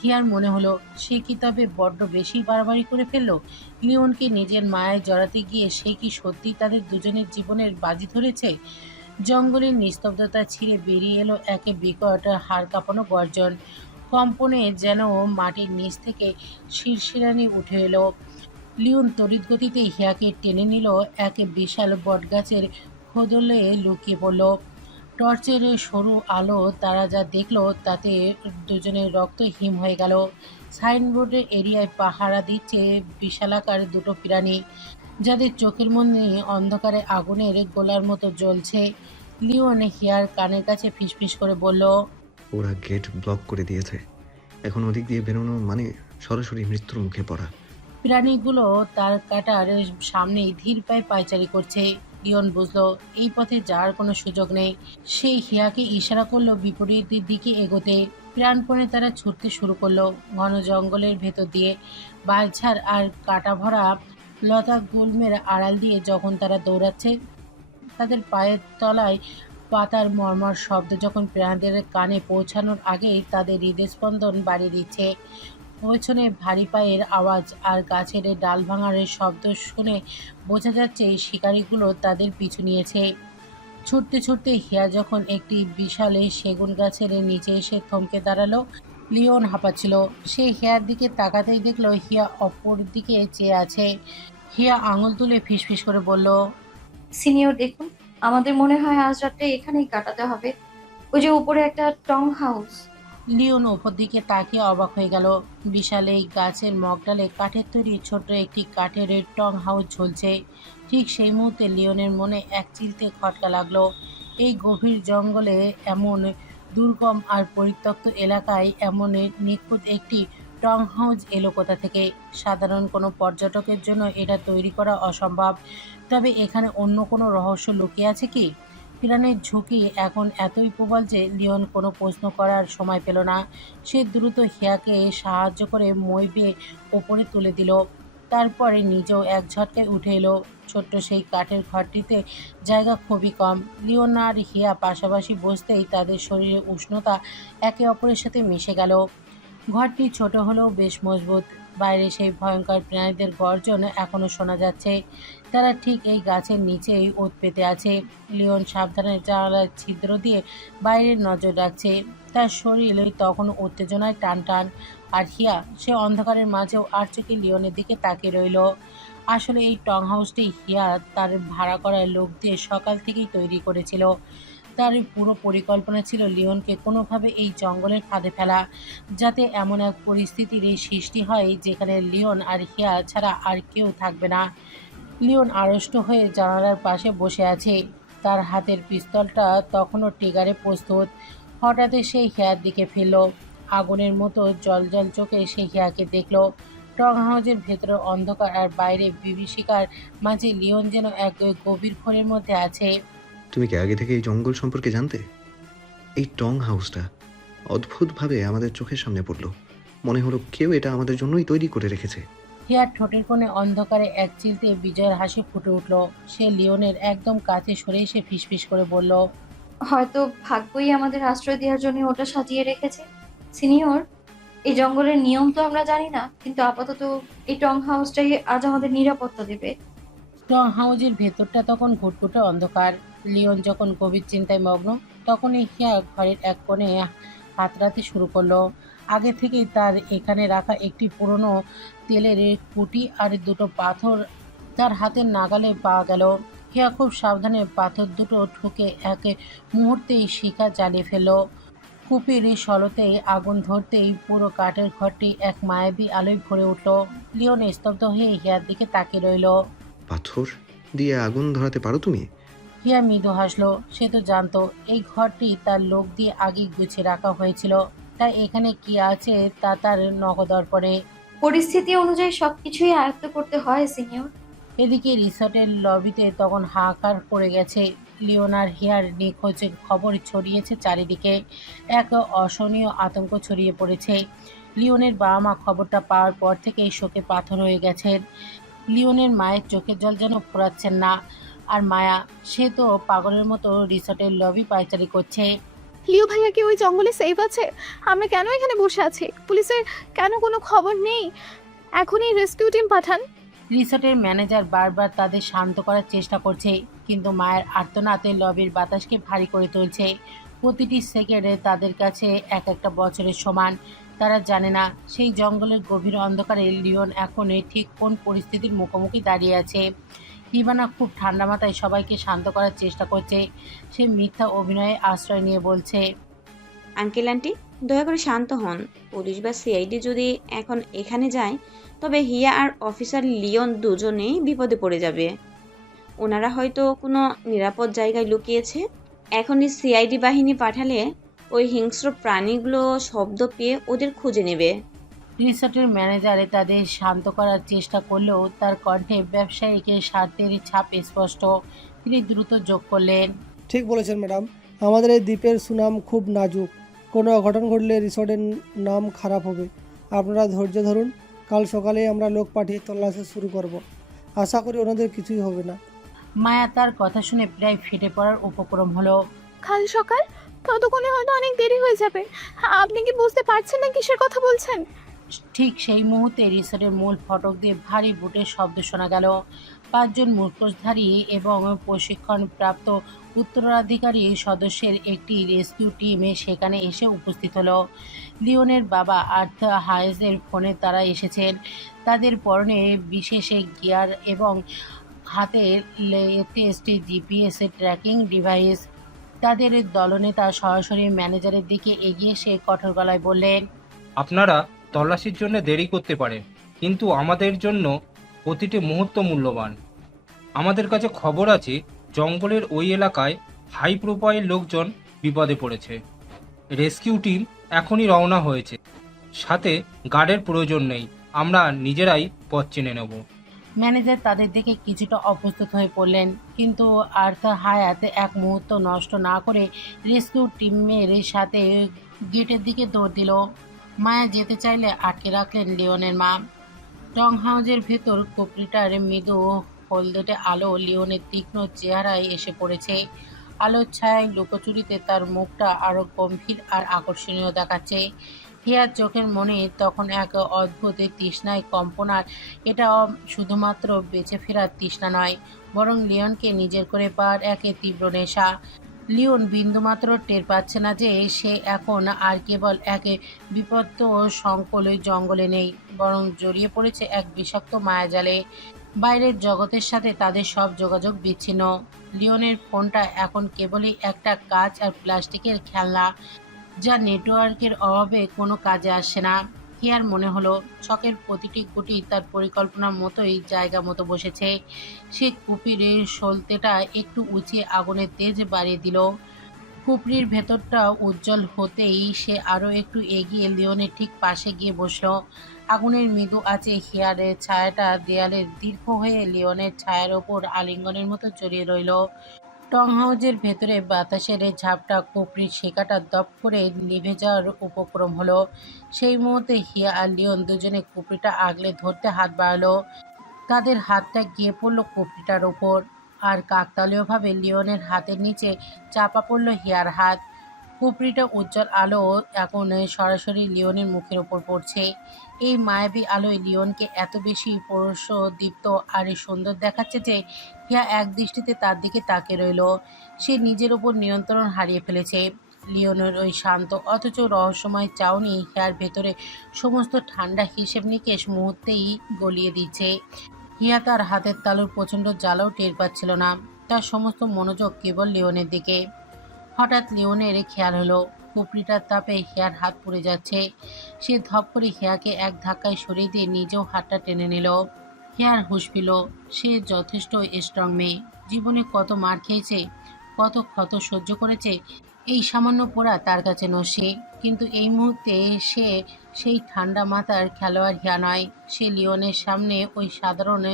হিয়ার মনে হলো সে কি তবে বড্ড বেশি বাড়াবাড়ি করে ফেলল। লিওনকে নিজের মায়ায় জড়াতে গিয়ে সে কি সত্যি তাদের দুজনের জীবনের বাজি ধরেছে। জঙ্গলের নিস্তব্ধতা ছিঁড়ে বেরিয়ে এলো একে বিকট হাড় কাঁপানো গর্জন। কম্পনে যেন মাটির নিচ থেকে শিরশিরানি উঠে এলো। লিওন তড়িৎ গতিতে হিয়াকে টেনে নিল এক বিশাল বটগাছের খোদলে লুকিয়ে পড়ল। টর্চের সরু আলো তারা যা দেখল তাতে দুজনের রক্ত হিম হয়ে গেল। সাইনবোর্ডের এরিয়ায় পাহারা দিচ্ছে বিশালাকার দুটো প্রাণী, যাদের চোখের মধ্যে অন্ধকারে আগুনের গোলার মতো জ্বলছে। লিওন হিয়ার কানের কাছে ফিসফিস করে বলল, ওরা গেট ব্লক করে দিয়েছে, এখন ওদিক দিয়ে বেরোনো মানে সরাসরি মৃত্যুর মুখে পড়া। প্রাণীগুলো তার কাটার সামনেই ধীর পায়ে পায়চারি করছে। লিওন বুঝলো এই পথে যাওয়ার কোনো সুযোগ নেই। সে হিয়াকে ইশারা করলো বিপরীত দিকে এগোতে। প্রাণপণে তারা ছুটতে শুরু করলো ঘন জঙ্গলের ভেতর দিয়ে। বাঁশঝাড় আর কাটা ভরা লতা গুল্মের আড়াল দিয়ে যখন তারা দৌড়াচ্ছে, তাদের পায়ের তলায় পাতার মর্মর শব্দ যখন প্রাণীদের কানে পৌঁছানোর আগেই তাদের হৃদস্পন্দন বাড়িয়ে দিচ্ছে। পেছনে ভারী পায়ের আওয়াজ আর গাছের ডাল ভাঙার শব্দ শুনে বোঝা যাচ্ছে এই শিকারিগুলো তাদের পিছু নিয়েছে। ছুটতে ছুটতে হিয়া যখন একটি বিশাল সেগুন গাছের নিচে এসে থমকে দাঁড়ালো, লিওন হাঁপাচ্ছিল। সে হিয়ার দিকে তাকাতেই দেখলো হিয়া অপর দিকে চেয়ে আছে। হিয়া আঙুল তুলে ফিসফিস করে বলল, সিনিয়র দেখুন, আমাদের মনে হয় আজ রাতে এখানেই কাটাতে হবে। ওই যে উপরে একটা টং হাউস। লিওন ওপর দিকে তাকিয়ে অবাক হয়ে গেল। বিশাল এই গাছের মগডালে কাঠের তৈরি ছোট্ট একটি কাঠের টং হাউস ঝুলছে। ঠিক সেই মুহূর্তে লিওনের মনে এক চিলতে খটকা লাগলো। এই গভীর জঙ্গলে, এমন দুর্গম আর পরিত্যক্ত এলাকায় এমন নিখুঁত একটি টং হাউস এলো কোথা থেকে? সাধারণ কোনো পর্যটকের জন্য এটা তৈরি করা অসম্ভব। তবে এখানে অন্য কোনো রহস্য লুকিয়ে আছে কি? প্রাণের ঝুঁকি এখন এতই প্রবল যে লিওন কোনো প্রশ্ন করার সময় পেল না। সে দ্রুত হিয়াকে সাহায্য করে মই বেয়ে ওপরে তুলে দিল। তারপরে নিজেও এক ঝটকায় উঠে এলো। ছোট্ট সেই কাঠের ঘরটিতে জায়গা খুবই কম। লিওন আর হিয়া পাশাপাশি বসতেই তাদের শরীরে উষ্ণতা একে অপরের সাথে মিশে গেল। ঘরটি ছোট হলেও বেশ মজবুত। বাইরে সেই ভয়ঙ্কর প্রাণীদের গর্জন এখনো শোনা যাচ্ছে। তারা ঠিক এই গাছের নিচেই ওত পেতে আছে। লিওন সাবধানে জানালার ছিদ্র দিয়ে বাইরের নজর রাখছে। তার শরীর তখন উত্তেজনায় টান টান। আর হিয়া, সে অন্ধকারের মাঝেও আর চোখে লিওনের দিকে তাকিয়ে রইল। আসলে এই টং হাউসটি হিয়া তার ভাড়া করা লোক দিয়ে সকাল থেকেই তৈরি করেছিল। তার পুরো পরিকল্পনা ছিল লিওনকে কোনোভাবে এই জঙ্গলের ফাঁদে ফেলা, যাতে এমন এক পরিস্থিতির সৃষ্টি হয় যেখানে লিওন আর হিয়া ছাড়া আর কেউ থাকবে না। লিওন আড়ষ্ট হয়ে জানালার পাশে বসে আছে। তার হাতের পিস্তলটা তখনও ট্রিগারে প্রস্তুত। হঠাৎ সে হিয়ার দিকে ফিরল। আগুনের মতো জ্বলজ্বল চোখে সে হিয়াকে দেখল। টং হাউসের ভেতরে অন্ধকার আর বাইরে বিভীষিকার মাঝে লিওন যেন এক গভীর ঘোরের মধ্যে আছে। তুমি কি আগে থেকে এই জঙ্গল সম্পর্কে জানতে? এই টং হাউসটা অদ্ভুতভাবে আমাদের চোখের সামনে পড়লো। মনে হলো কেউ এটা আমাদের জন্যই তৈরি করে রেখেছে। হিয়ার ঠোঁটের কোণে অন্ধকারে এক চিলতে বিজয়ের হাসি ফুটে উঠল। সে লিওনের একদম কাছে সরে এসে ফিসফিস করে বলল, হয়তো ভাগ্যই আমাদের আশ্রয় দেওয়ার জন্য ওটা সাজিয়ে রেখেছে। সিনিয়র, এই জঙ্গলের নিয়ম তো আমরা জানি না, কিন্তু আপাতত এই টং হাউসটাই আজ আমাদের নিরাপত্তা দেবে। টং হাউসের ভেতরটা তখন ঘুটঘুটে অন্ধকার। লিওন যখন গভীর চিন্তায় মগ্ন, তখনই হিয়া ঘরের এক কোণে হাতড়াতে শুরু করলো। আগে থেকেই তার এখানে রাখা একটি পুরনো তেলের কুটি আর দুটো পাথর তার হাতের নাগালে পাওয়া গেল। হিয়া খুব সাবধানে পাথর দুটো ঠুকে এক মুহূর্তেই শিখা জ্বালিয়ে ফেলল। কুপির সলতেই আগুন ধরতেই পুরো কাঠের ঘরটি এক মায়াবী আলোয় ভরে উঠল। লিওন স্তব্ধ হয়ে হিয়ার দিকে তাকিয়ে রইল। পাথর দিয়ে আগুন ধরাতে পারো তুমি? হিয়া মৃদু হাসলো। সে তো জানতো এই ঘরটি তার লোক দিয়ে আগেই গুছিয়ে রাখা হয়েছিল, তাই এখানে কি আছে তা তার নখদর্পণে। পরিস্থিতি অনুযায়ী সবকিছুই আয়ত্ত করতে হয় সিনিয়র। এদিকে রিসর্টের লবিতে তখন হাহাকার পড়ে গেছে। লিওনার হিয়ার নিখোঁজের খবর ছড়িয়েছে চারিদিকে। এক অসহনীয় আতঙ্ক ছড়িয়ে পড়েছে। লিওনের বাবা মা খবরটা পাওয়ার পর থেকেই শোকে পাথর হয়ে গেছেন। লিওনের মায়ের চোখের জল যেন ফোরাচ্ছেন না। আর মায়া, সে তো পাগলের মতো রিসর্টের লবি পায়চারি করছে। লিও ভাইয়া কি ওই জঙ্গলে সেফ আছে? আমরা কেন এখানে বসে আছি? পুলিশের কেন কোনো খবর নেই? এখনই রেস্কিউ টিম পাঠান। রিসর্টের ম্যানেজার বারবার তাদের শান্ত করার চেষ্টা করছে, কিন্তু মায়ের আর্তনাদে লবির বাতাসকে ভারী করে তুলছে। প্রতিটি সেকেন্ডে তাদের কাছে এক একটা বছরের সমান। তারা জানে না সেই জঙ্গলের গভীর অন্ধকারে লিওন এখন ঠিক কোন পরিস্থিতির মুখোমুখি দাঁড়িয়ে আছে। ইভানা খুব ঠান্ডা মাথায় সবাইকে শান্ত করার চেষ্টা করছে। সে মিথ্যা অভিনয়ে আশ্রয় নিয়ে বলছে, আঙ্কেল আন্টি, দয়া করে শান্ত হন। পুলিশ বা সিআইডি যদি এখন এখানে যায়, তবে হিয়া আর অফিসার লিওন দুজনেই বিপদে পড়ে যাবে। ওনারা হয়তো কোনো নিরাপদ জায়গায় লুকিয়েছে। এখনই সিআইডি বাহিনী পাঠালে ওই হিংস্র প্রাণীগুলো শব্দ পেয়ে ওদের খুঁজে নেবে। রিসর্টের ম্যানেজারে তাদের শান্ত করার চেষ্টা করলেও তার কণ্ঠে ব্যবসায়িক স্বার্থের ছাপ স্পষ্ট। তিনি দ্রুত যোগ করলেন। ঠিক বলেছেন ম্যাডাম, আমাদের এই দ্বীপের সুনাম খুব নাজুক। কোনো অঘটন ঘটলে রিসোর্টের নাম খারাপ হবে। আপনারা ধৈর্য ধরুন, কাল সকালেই আমরা লোক পাঠিয়ে তল্লাশি শুরু করব। আশা করি ওনাদের কিছুই হবে না। মায়া তার কথা শুনে প্রায় ফেটে পড়ার উপক্রম হলো। কাল সকাল? ততক্ষণে হয়তো অনেক দেরি হয়ে যাবে। আপনি কি বুঝতে পারছেন না কিসের কথা বলছেন? ঠিক সেই মুহূর্তে রিসোর্টের মূল ফটক দিয়ে ভারী বুটের শব্দ শোনা গেল। 5 জন মুখোশধারী এবং প্রশিক্ষণপ্রাপ্ত উত্তরাধিকারী সদস্যের একটি রেস্কিউ টিম সেখানে এসে উপস্থিত হলো। লিওনের বাবা আর্থার হায়েজের ফোনে তারা এসেছেন। তাদের পরনে বিশেষ গিয়ার এবং হাতে লেটেস্ট জিপিএস ট্র্যাকিং ডিভাইস। তাদের দলনেতা সরাসরি ম্যানেজারের দিকে এগিয়ে এসে কঠোর গলায় বললেন, আপনারা তল্লাশির জন্য দেরি করতে পারেন, কিন্তু আমাদের জন্য প্রতিটি মুহূর্ত মূল্যবান। আমাদের কাছে খবর আছে জঙ্গলের ওই এলাকায় হাই প্রোফাইল লোকজন বিপদে পড়েছে। রেস্কিউ টিম এখনই রওনা হয়েছে। সাথে গার্ডের প্রয়োজন নেই, আমরা নিজেরাই পথ চিনে নেব। ম্যানেজার তাদের দেখে কিছুটা অপ্রস্তুত হয়ে পড়লেন, কিন্তু আর্থার হায়াত এক মুহূর্ত নষ্ট না করে রেস্কিউ টিমের সাথে গেটের দিকে দৌড় দিল। মায়া যেতে চাইলে আটকে রাখলেন লিওনের মা। টং হাউজের ভেতর কপরিটার মৃদু হলদেটে আলো লিওনের তীক্ষ্ণ চেহারায় এসে পড়েছে। আলোর ছায়ায় লুকোচুরিতে তার মুখটা আরো গম্ভীর আর আকর্ষণীয় দেখাচ্ছে। হিয়ার চোখের মনে তখন এক অদ্ভুত তৃষ্ণায় কম্পনার। এটা শুধুমাত্র বেঁচে ফেরার তৃষ্ণা নয়, বরং লিওনকে নিজের করে পাওয়ার এক তীব্র নেশা। লিওন বিন্দুমাত্র টের পাচ্ছে না যে সে এখন আর কেবল এক বিপত্ত সংকুল জঙ্গলে নেই, বরং জড়িয়ে পড়েছে এক বিষাক্ত মায়াজালে। বাইরের জগতের সাথে তাদের সব যোগাযোগ বিচ্ছিন্ন। লিওনের ফোনটা এখন কেবলই একটা কাঁচ আর প্লাস্টিকের খেলনা, যা নেটওয়ার্কের অভাবে কোনো কাজে আসে না। হিয়ার মনে হলো ছকের প্রতিটি গুটি তার পরিকল্পনার মতোই জায়গা মতো বসেছে। সে কুপিরের সলতেটা একটু উঁচিয়ে আগুনের তেজ বাড়িয়ে দিল। কুপরির ভেতরটা উজ্জ্বল হতেই সে আরও একটু এগিয়ে লিওনের ঠিক পাশে গিয়ে বসল। আগুনের মৃদু আছে হিয়ারের ছায়াটা দেয়ালের দীর্ঘ হয়ে লিওনের ছায়ার ওপর আলিঙ্গনের মতো জড়িয়ে রইল। টং হাউজের ভেতরে বাতাসের ঝাপটা কুপরির শেখাটা দপ করে নিভে যাওয়ার উপক্রম হলো। সেই মুহূর্তে হিয়া আর লিওন দুজনে কুপরিটা আগলে ধরতে হাত বাড়ালো। তাদের হাতটা গিয়ে পড়ল কুপরিটার ওপর, আর কাকতালীয়ভাবে লিওনের হাতের নিচে চাপা পড়ল হিয়ার হাত। কুপরিটা উজ্জ্বল আলো এখন সরাসরি লিওনের মুখের ওপর পড়ছে। এই মায়াবী আলোয় লিওনকে এত বেশি প্রসদীপ্ত আর সুন্দর দেখাচ্ছে যে হিয়া এক দৃষ্টিতে তার দিকে তাকিয়ে রইল। সে নিজের ওপর নিয়ন্ত্রণ হারিয়ে ফেলেছে। লিওনের ওই শান্ত অথচ রহস্যময় চাউনি হিয়ার ভেতরে সমস্ত ঠান্ডা হিসেব নিকেশ মুহূর্তেই গলিয়ে দিচ্ছে। হিয়া তার হাতের তালুর প্রচণ্ড জ্বালাও টের পাচ্ছিল না, তার সমস্ত মনোযোগ কেবল লিওনের দিকে। হঠাৎ লিওনের খেয়াল হলো কুপরিটার তাপে হিয়ার হাত পুড়ে যাচ্ছে। সে ধপ করে হিয়াকে এক ধাক্কায় সরিয়ে দিয়ে নিজেও হাতটা টেনে নিল। হিয়ার হুঁশ পেল, সে যথেষ্ট স্ট্রং মেয়ে। জীবনে কত মার খেয়েছে, কত ক্ষত সহ্য করেছে। এই সামান্য পোড়া তার কাছে নস্যি, কিন্তু এই মুহূর্তে সে সেই ঠান্ডা মাথার খেলোয়াড় হিয়া নয়। সে লিওনের সামনে ওই সাধারণ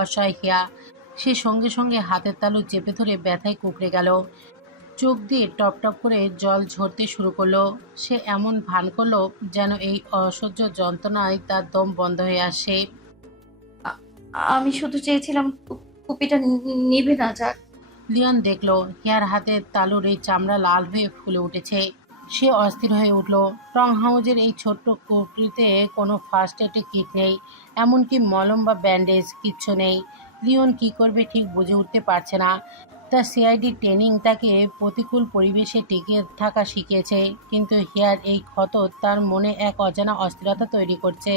অসহায় হিয়া। সে সঙ্গে সঙ্গে হাতের তালু চেপে ধরে ব্যথায় কুঁকড়ে গেল। চোখ দিয়ে টপ টপ করে জল ঝরতে শুরু করলো। সে এমন ভান করলো যেন এই অসহ্য যন্ত্রণায় তার দম বন্ধ হয়ে আসে। আমি শুধু চেয়েছিলাম কুপিটা নিভে না যাক। লিওন দেখলো হিয়ার হাতের তালুর এই চামড়া লাল হয়ে ফুলে উঠেছে। সে অস্থির হয়ে উঠল। টং হাউজের এই ছোট্ট কুপরিতে কোনো ফার্স্ট এড কিট নেই, এমনকি মলম বা ব্যান্ডেজ কিচ্ছু নেই। লিওন কী করবে ঠিক বুঝে উঠতে পারছে না। তার সিআইডি ট্রেনিং তাকে প্রতিকূল পরিবেশে টিকে থাকা শিখিয়েছে, কিন্তু হিয়ার এই ক্ষত তার মনে এক অজানা অস্থিরতা তৈরি করছে।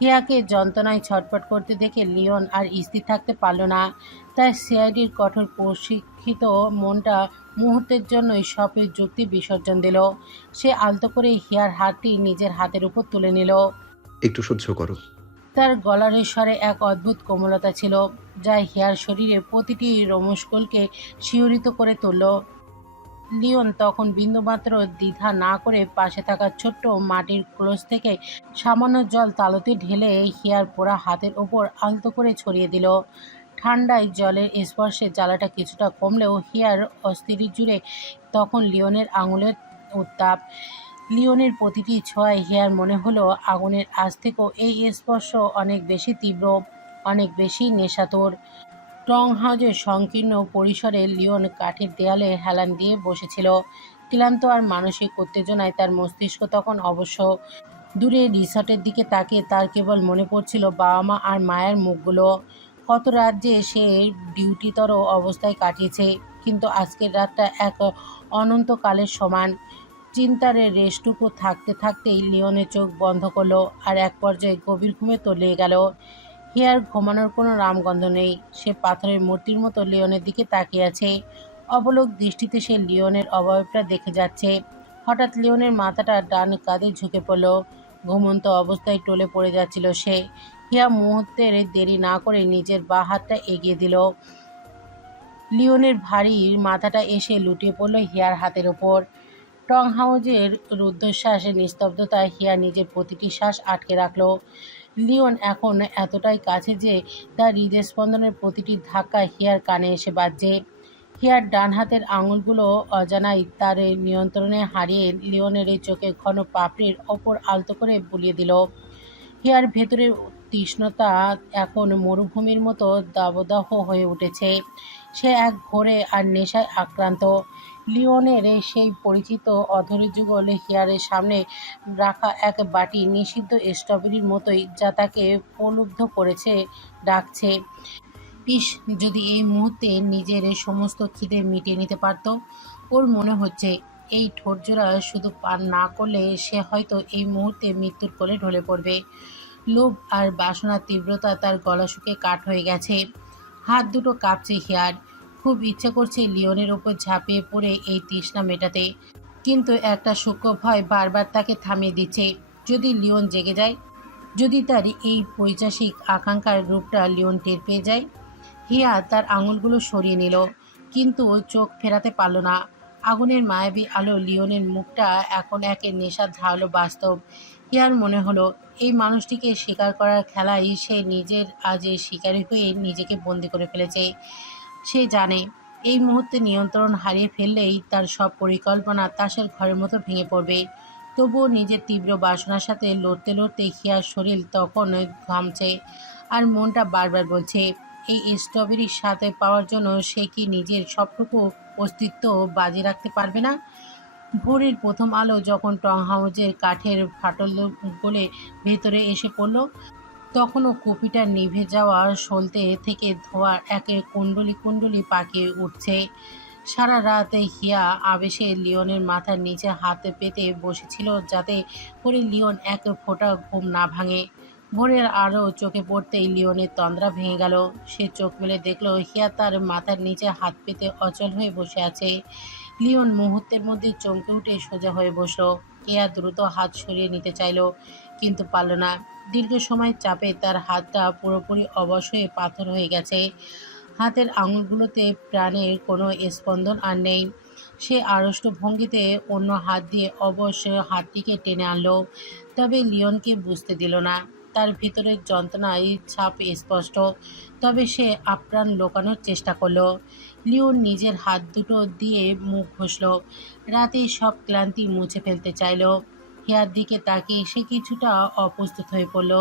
হিয়াকে যন্ত্রণায় ছটফট করতে দেখে লিওন আর স্থির থাকতে পারল না। তার সিআইডির কঠোর প্রশিক্ষিত মনটা মুহূর্তের জন্যই সবের যুক্তি বিসর্জন দিল। সে আলতো করে হিয়ার হাতটি নিজের হাতের উপর তুলে নিল। একটু সহ্য করো। তার গলার স্বরে এক অদ্ভুত কোমলতা ছিল, যা হিয়ার শরীরে প্রতিটি রোমশকলকে শিহরিত করে তুলল। লিওন তখন বিন্দুমাত্র দ্বিধা না করে পাশে থাকা ছোট্ট মাটির ক্লোজ থেকে সামান্য জল তালুতে ঢেলে হিয়ার পোড়া হাতের ওপর আলতো করে ছড়িয়ে দিল। ঠান্ডায় জলের স্পর্শে জ্বালাটা কিছুটা কমলেও হিয়ার অস্থির জুড়ে তখন লিওনের আঙুলের উত্তাপ। লিওনের প্রতিটি ছোঁয়ায় হিয়ার মনে হলো আগুনের আজ থেকেও এই স্পর্শ অনেক বেশি তীব্র, অনেক বেশি নেশাতুর। টং হাউজের সংকীর্ণ পরিসরে লিওন কাঠের দেয়ালে হেলান দিয়ে বসেছিল। ক্লান্ত আর মানসিক উত্তেজনায় তার মস্তিষ্ক তখন অবশ্য। দূরে রিসর্টের দিকে তাকিয়ে তার কেবল মনে পড়ছিল বাবা মা আর মায়ের মুখগুলো। কত রাত যে সে ডিউটিতর অবস্থায় কাটিয়েছে, কিন্তু আজকের রাতটা এক অনন্তকালের সমান। চিন্তার রেশটুকু থাকতে থাকতেই লিওনের চোখ বন্ধ করলো আর এক পর্যায়ে গভীর ঘুমে তলিয়ে গেল। হিয়ার ঘুমানোর কোনো নামগন্ধ নেই। সে পাথরের মূর্তির মতো লিওনের দিকে তাকিয়ে আছে। অবলোক দৃষ্টিতে সে লিওনের অবয়বটা দেখে যাচ্ছে। হঠাৎ লিওনের মাথাটা ডান কাঁধে ঝুঁকে পড়ল। ঘুমন্ত অবস্থায় টলে পড়ে যাচ্ছিল সে। হিয়া মুহূর্তের দেরি না করে নিজের বাঁ হাতটা এগিয়ে দিল। লিওনের ভারী মাথাটা এসে লুটিয়ে পড়ল হিয়ার হাতের ওপর। টং হাউজের রুদ্ধশ্বাসের নিস্তব্ধতায় হিয়া নিজের প্রতিটি শ্বাস আটকে রাখল। লিওন এখন এতটাই কাছে যে তার হৃদস্পন্দনের প্রতিটি ধাক্কা হিয়ার কানে এসে বাজছে। হিয়ার ডান হাতের আঙুলগুলো অজানাই তার নিয়ন্ত্রণে হারিয়ে লিওনের এই চোখে ঘন পাপড়ির ওপর আলতো করে বুলিয়ে দিল। হিয়ার ভেতরের তৃষ্ণতা এখন মরুভূমির মতো দাবদাহ হয়ে উঠেছে। সে এক ঘোরে আর নেশায় আক্রান্ত। লিওনের সেই পরিচিত অধরে যুগল হিয়ারের সামনে রাখা এক বাটি নিষিদ্ধ স্ট্রবেরির মতোই, যা তাকে প্রলুব্ধ করেছে, ডাকছে। ইস, যদি এই মুহূর্তে নিজের সমস্ত খিদে মিটিয়ে নিতে পারত। ওর মনে হচ্ছে এই ঠোঁটজোড়া শুধু পান না করলে সে হয়তো এই মুহূর্তে মৃত্যুর কোলে ঢলে পড়বে। লোভ আর বাসনার তীব্রতা তার গলা শুকে কাঠ হয়ে গেছে। হাত দুটো কাঁপছে হিয়ার। খুব ইচ্ছে করছে লিওনের ওপর ঝাঁপিয়ে পড়ে এই তৃষ্ণা মেটাতে, কিন্তু একটা সূক্ষ্ম ভয় বারবার তাকে থামিয়ে দিচ্ছে। যদি লিওন জেগে যায়, যদি তার এই পৈশাসিক আকাঙ্ক্ষার রূপটা লিওন টের পেয়ে যায়। হিয়া তার আঙুলগুলো সরিয়ে নিল, কিন্তু চোখ ফেরাতে পারল না। আগুনের মায়াবী আলো লিওনের মুখটা এখন একে নেশার ধারালো বাস্তব। হিয়ার মনে হলো এই মানুষটিকে শিকার করার খেলায় সে নিজের আজ শিকারী হয়ে নিজেকে বন্দি করে ফেলেছে। সে জানে এই মুহূর্তে নিয়ন্ত্রণ হারিয়ে ফেললেই তার সব পরিকল্পনা তাসের ঘরের মতো ভেঙে পড়বে। তবুও নিজের তীব্র বাসনার সাথে লড়তে লড়তে হিয়ার শরীর তখন ঘামছে আর মনটা বারবার বলছে এই স্ট্রবেরির সাথে পাওয়ার জন্য সে কি নিজের সবটুকু অস্তিত্ব বাজি রাখতে পারবে না। ভোরের প্রথম আলো যখন টং হাউজের কাঠের ফাটল গলে ভেতরে এসে পড়ল, তখনও কপিটা নিভে যাওয়া সলতে থেকে ধোঁয়ার একে কুণ্ডলি কুণ্ডলি পাকিয়ে উঠছে। সারা রাতে হিয়া আবেশে লিওনের মাথার নিচে হাতে পেতে বসেছিল, যাতে করে লিওন এক ফোঁটা ঘুম না ভাঙে। ভোরের আলো চোখে পড়তেই লিওনের তন্দ্রা ভেঙে গেল। সে চোখ মেলে দেখল হিয়া তার মাথার নিচে হাত পেতে অচল হয়ে বসে আছে। লিওন মুহূর্তের মধ্যে চমকে উঠে সোজা হয়ে বসল। হিয়া দ্রুত হাত সরিয়ে নিতে চাইল, কিন্তু পারল না। দীর্ঘ সময় চাপে তার হাতটা পুরোপুরি অবশ হয়ে পাথর হয়ে গেছে। হাতের আঙুলগুলোতে প্রাণের কোনো স্পন্দন আর নেই। সে আড়ষ্ট ভঙ্গিতে অন্য হাত দিয়ে অবশ্য হাতটিকে টেনে আনলো, তবে লিওনকে বুঝতে দিল না। তার ভিতরের যন্ত্রণায় ছাপ স্পষ্ট, তবে সে আপ্রাণ লুকানোর চেষ্টা করলো। লিওন নিজের হাত দুটো দিয়ে মুখ ঘষল, রাতে সব ক্লান্তি মুছে ফেলতে চাইল। হিয়ার দিকে তাকিয়ে সে কিছুটা অপ্রস্তুত হয়ে পড়ল।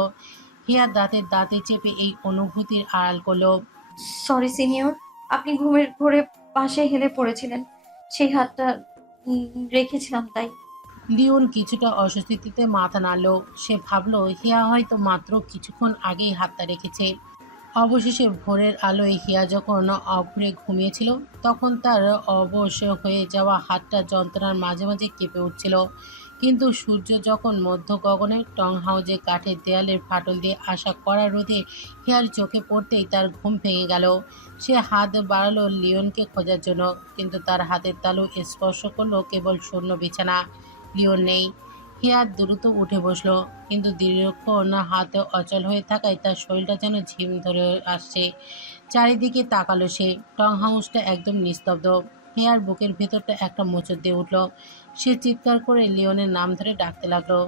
হিয়ার দাঁতের দাঁতে চেপে এই অনুভূতির আড়াল করলো। সরি সিনিয়র, আপনি ঘুমের ঘোরে পাশে হেলে পড়েছিলেন, সেই হাতটা রেখেছিলাম তাই। লিওন কিছুটা অস্বস্তিতে মাথা নাড়ল। সে ভাবল হিয়া হয়তো মাত্র কিছুক্ষণ আগেই হাতটা রেখেছে। অবশেষে ভোরের আলোয় হিয়া যখন অভ্রে ঘুমিয়েছিল, তখন তার অবশ হয়ে যাওয়া হাতটা যন্ত্রণার মাঝে মাঝে কেঁপে উঠছিল। কিন্তু সূর্য যখন মধ্য গগনে টং হাউজে কাঠের দেয়ালের ফাটল দিয়ে আসা কড়া রোদে হিয়ার চোখে পড়তেই তার ঘুম ভেঙে গেল। সে হাত বাড়ালো লিওনকে খোঁজার জন্য, কিন্তু তার হাতের তালু স্পর্শ করলো কেবল শূন্য বিছানা। লিওন নেই। হিয়া দ্রুত উঠে বসলো, কিন্তু দীর্ঘক্ষণ হাতে অচল হয়ে থাকায় তার শরীরটা যেন ঝিম ধরে আসছে। চারিদিকে তাকালো সে। টং হাউসটা একদম নিস্তব্ধ। হিয়ার বুকের ভেতরটা একটা মোচড় দিয়ে উঠল। সে চিৎকার করে লিওনের নাম ধরে ডাকতে লাগলো,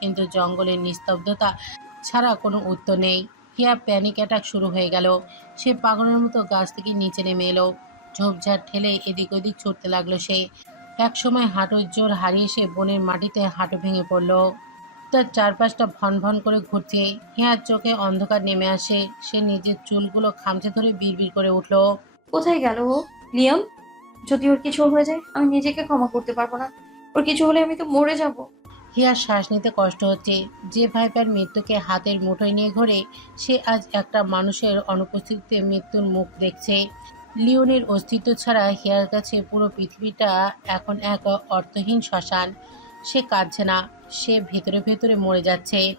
কিন্তু জঙ্গলের নিস্তব্ধতা ছাড়া কোনো উত্তর নেই। হিয়া প্যানিক অ্যাটাক শুরু হয়ে গেল। সে পাগলের মতো গাছ থেকে নিচে নেমে এলো। ঝোপঝাড় ঠেলে এদিক ওদিক ছুটতে লাগলো সে। একসময় হাঁটুর জোর হারিয়ে সে বনের মাটিতে হাঁটু ভেঙে পড়ল। তার চারপাশটা ভন ভন করে ঘুরছে। হিয়ার চোখে অন্ধকার নেমে আসে। সে নিজের চুলগুলো খামচে ধরে বিড়বিড় করে উঠল। কোথায় গেল ও? লিয়াম, যদি ওর কিছু হয়ে যায় আমি নিজেকে ক্ষমা করতে পারবো না। ওর কিছু হলে আমি তো মরে যাব। হিয়ার শ্বাস নিতে কষ্ট হচ্ছে। যে ভাইপার মৃত্যুকে হাতের মুঠোয় নিয়ে ঘোরে, সে আজ একটা মানুষের অনুপস্থিতিতে মৃত্যুর মুখ দেখছে। লিওনের অস্তিত্ব ছাড়া হিয়ার কাছে পুরো পৃথিবীটা এখন এক অর্থহীন শ্মশান। সে কাঁদছে না, সে ভেতরে ভেতরে মরে যাচ্ছে।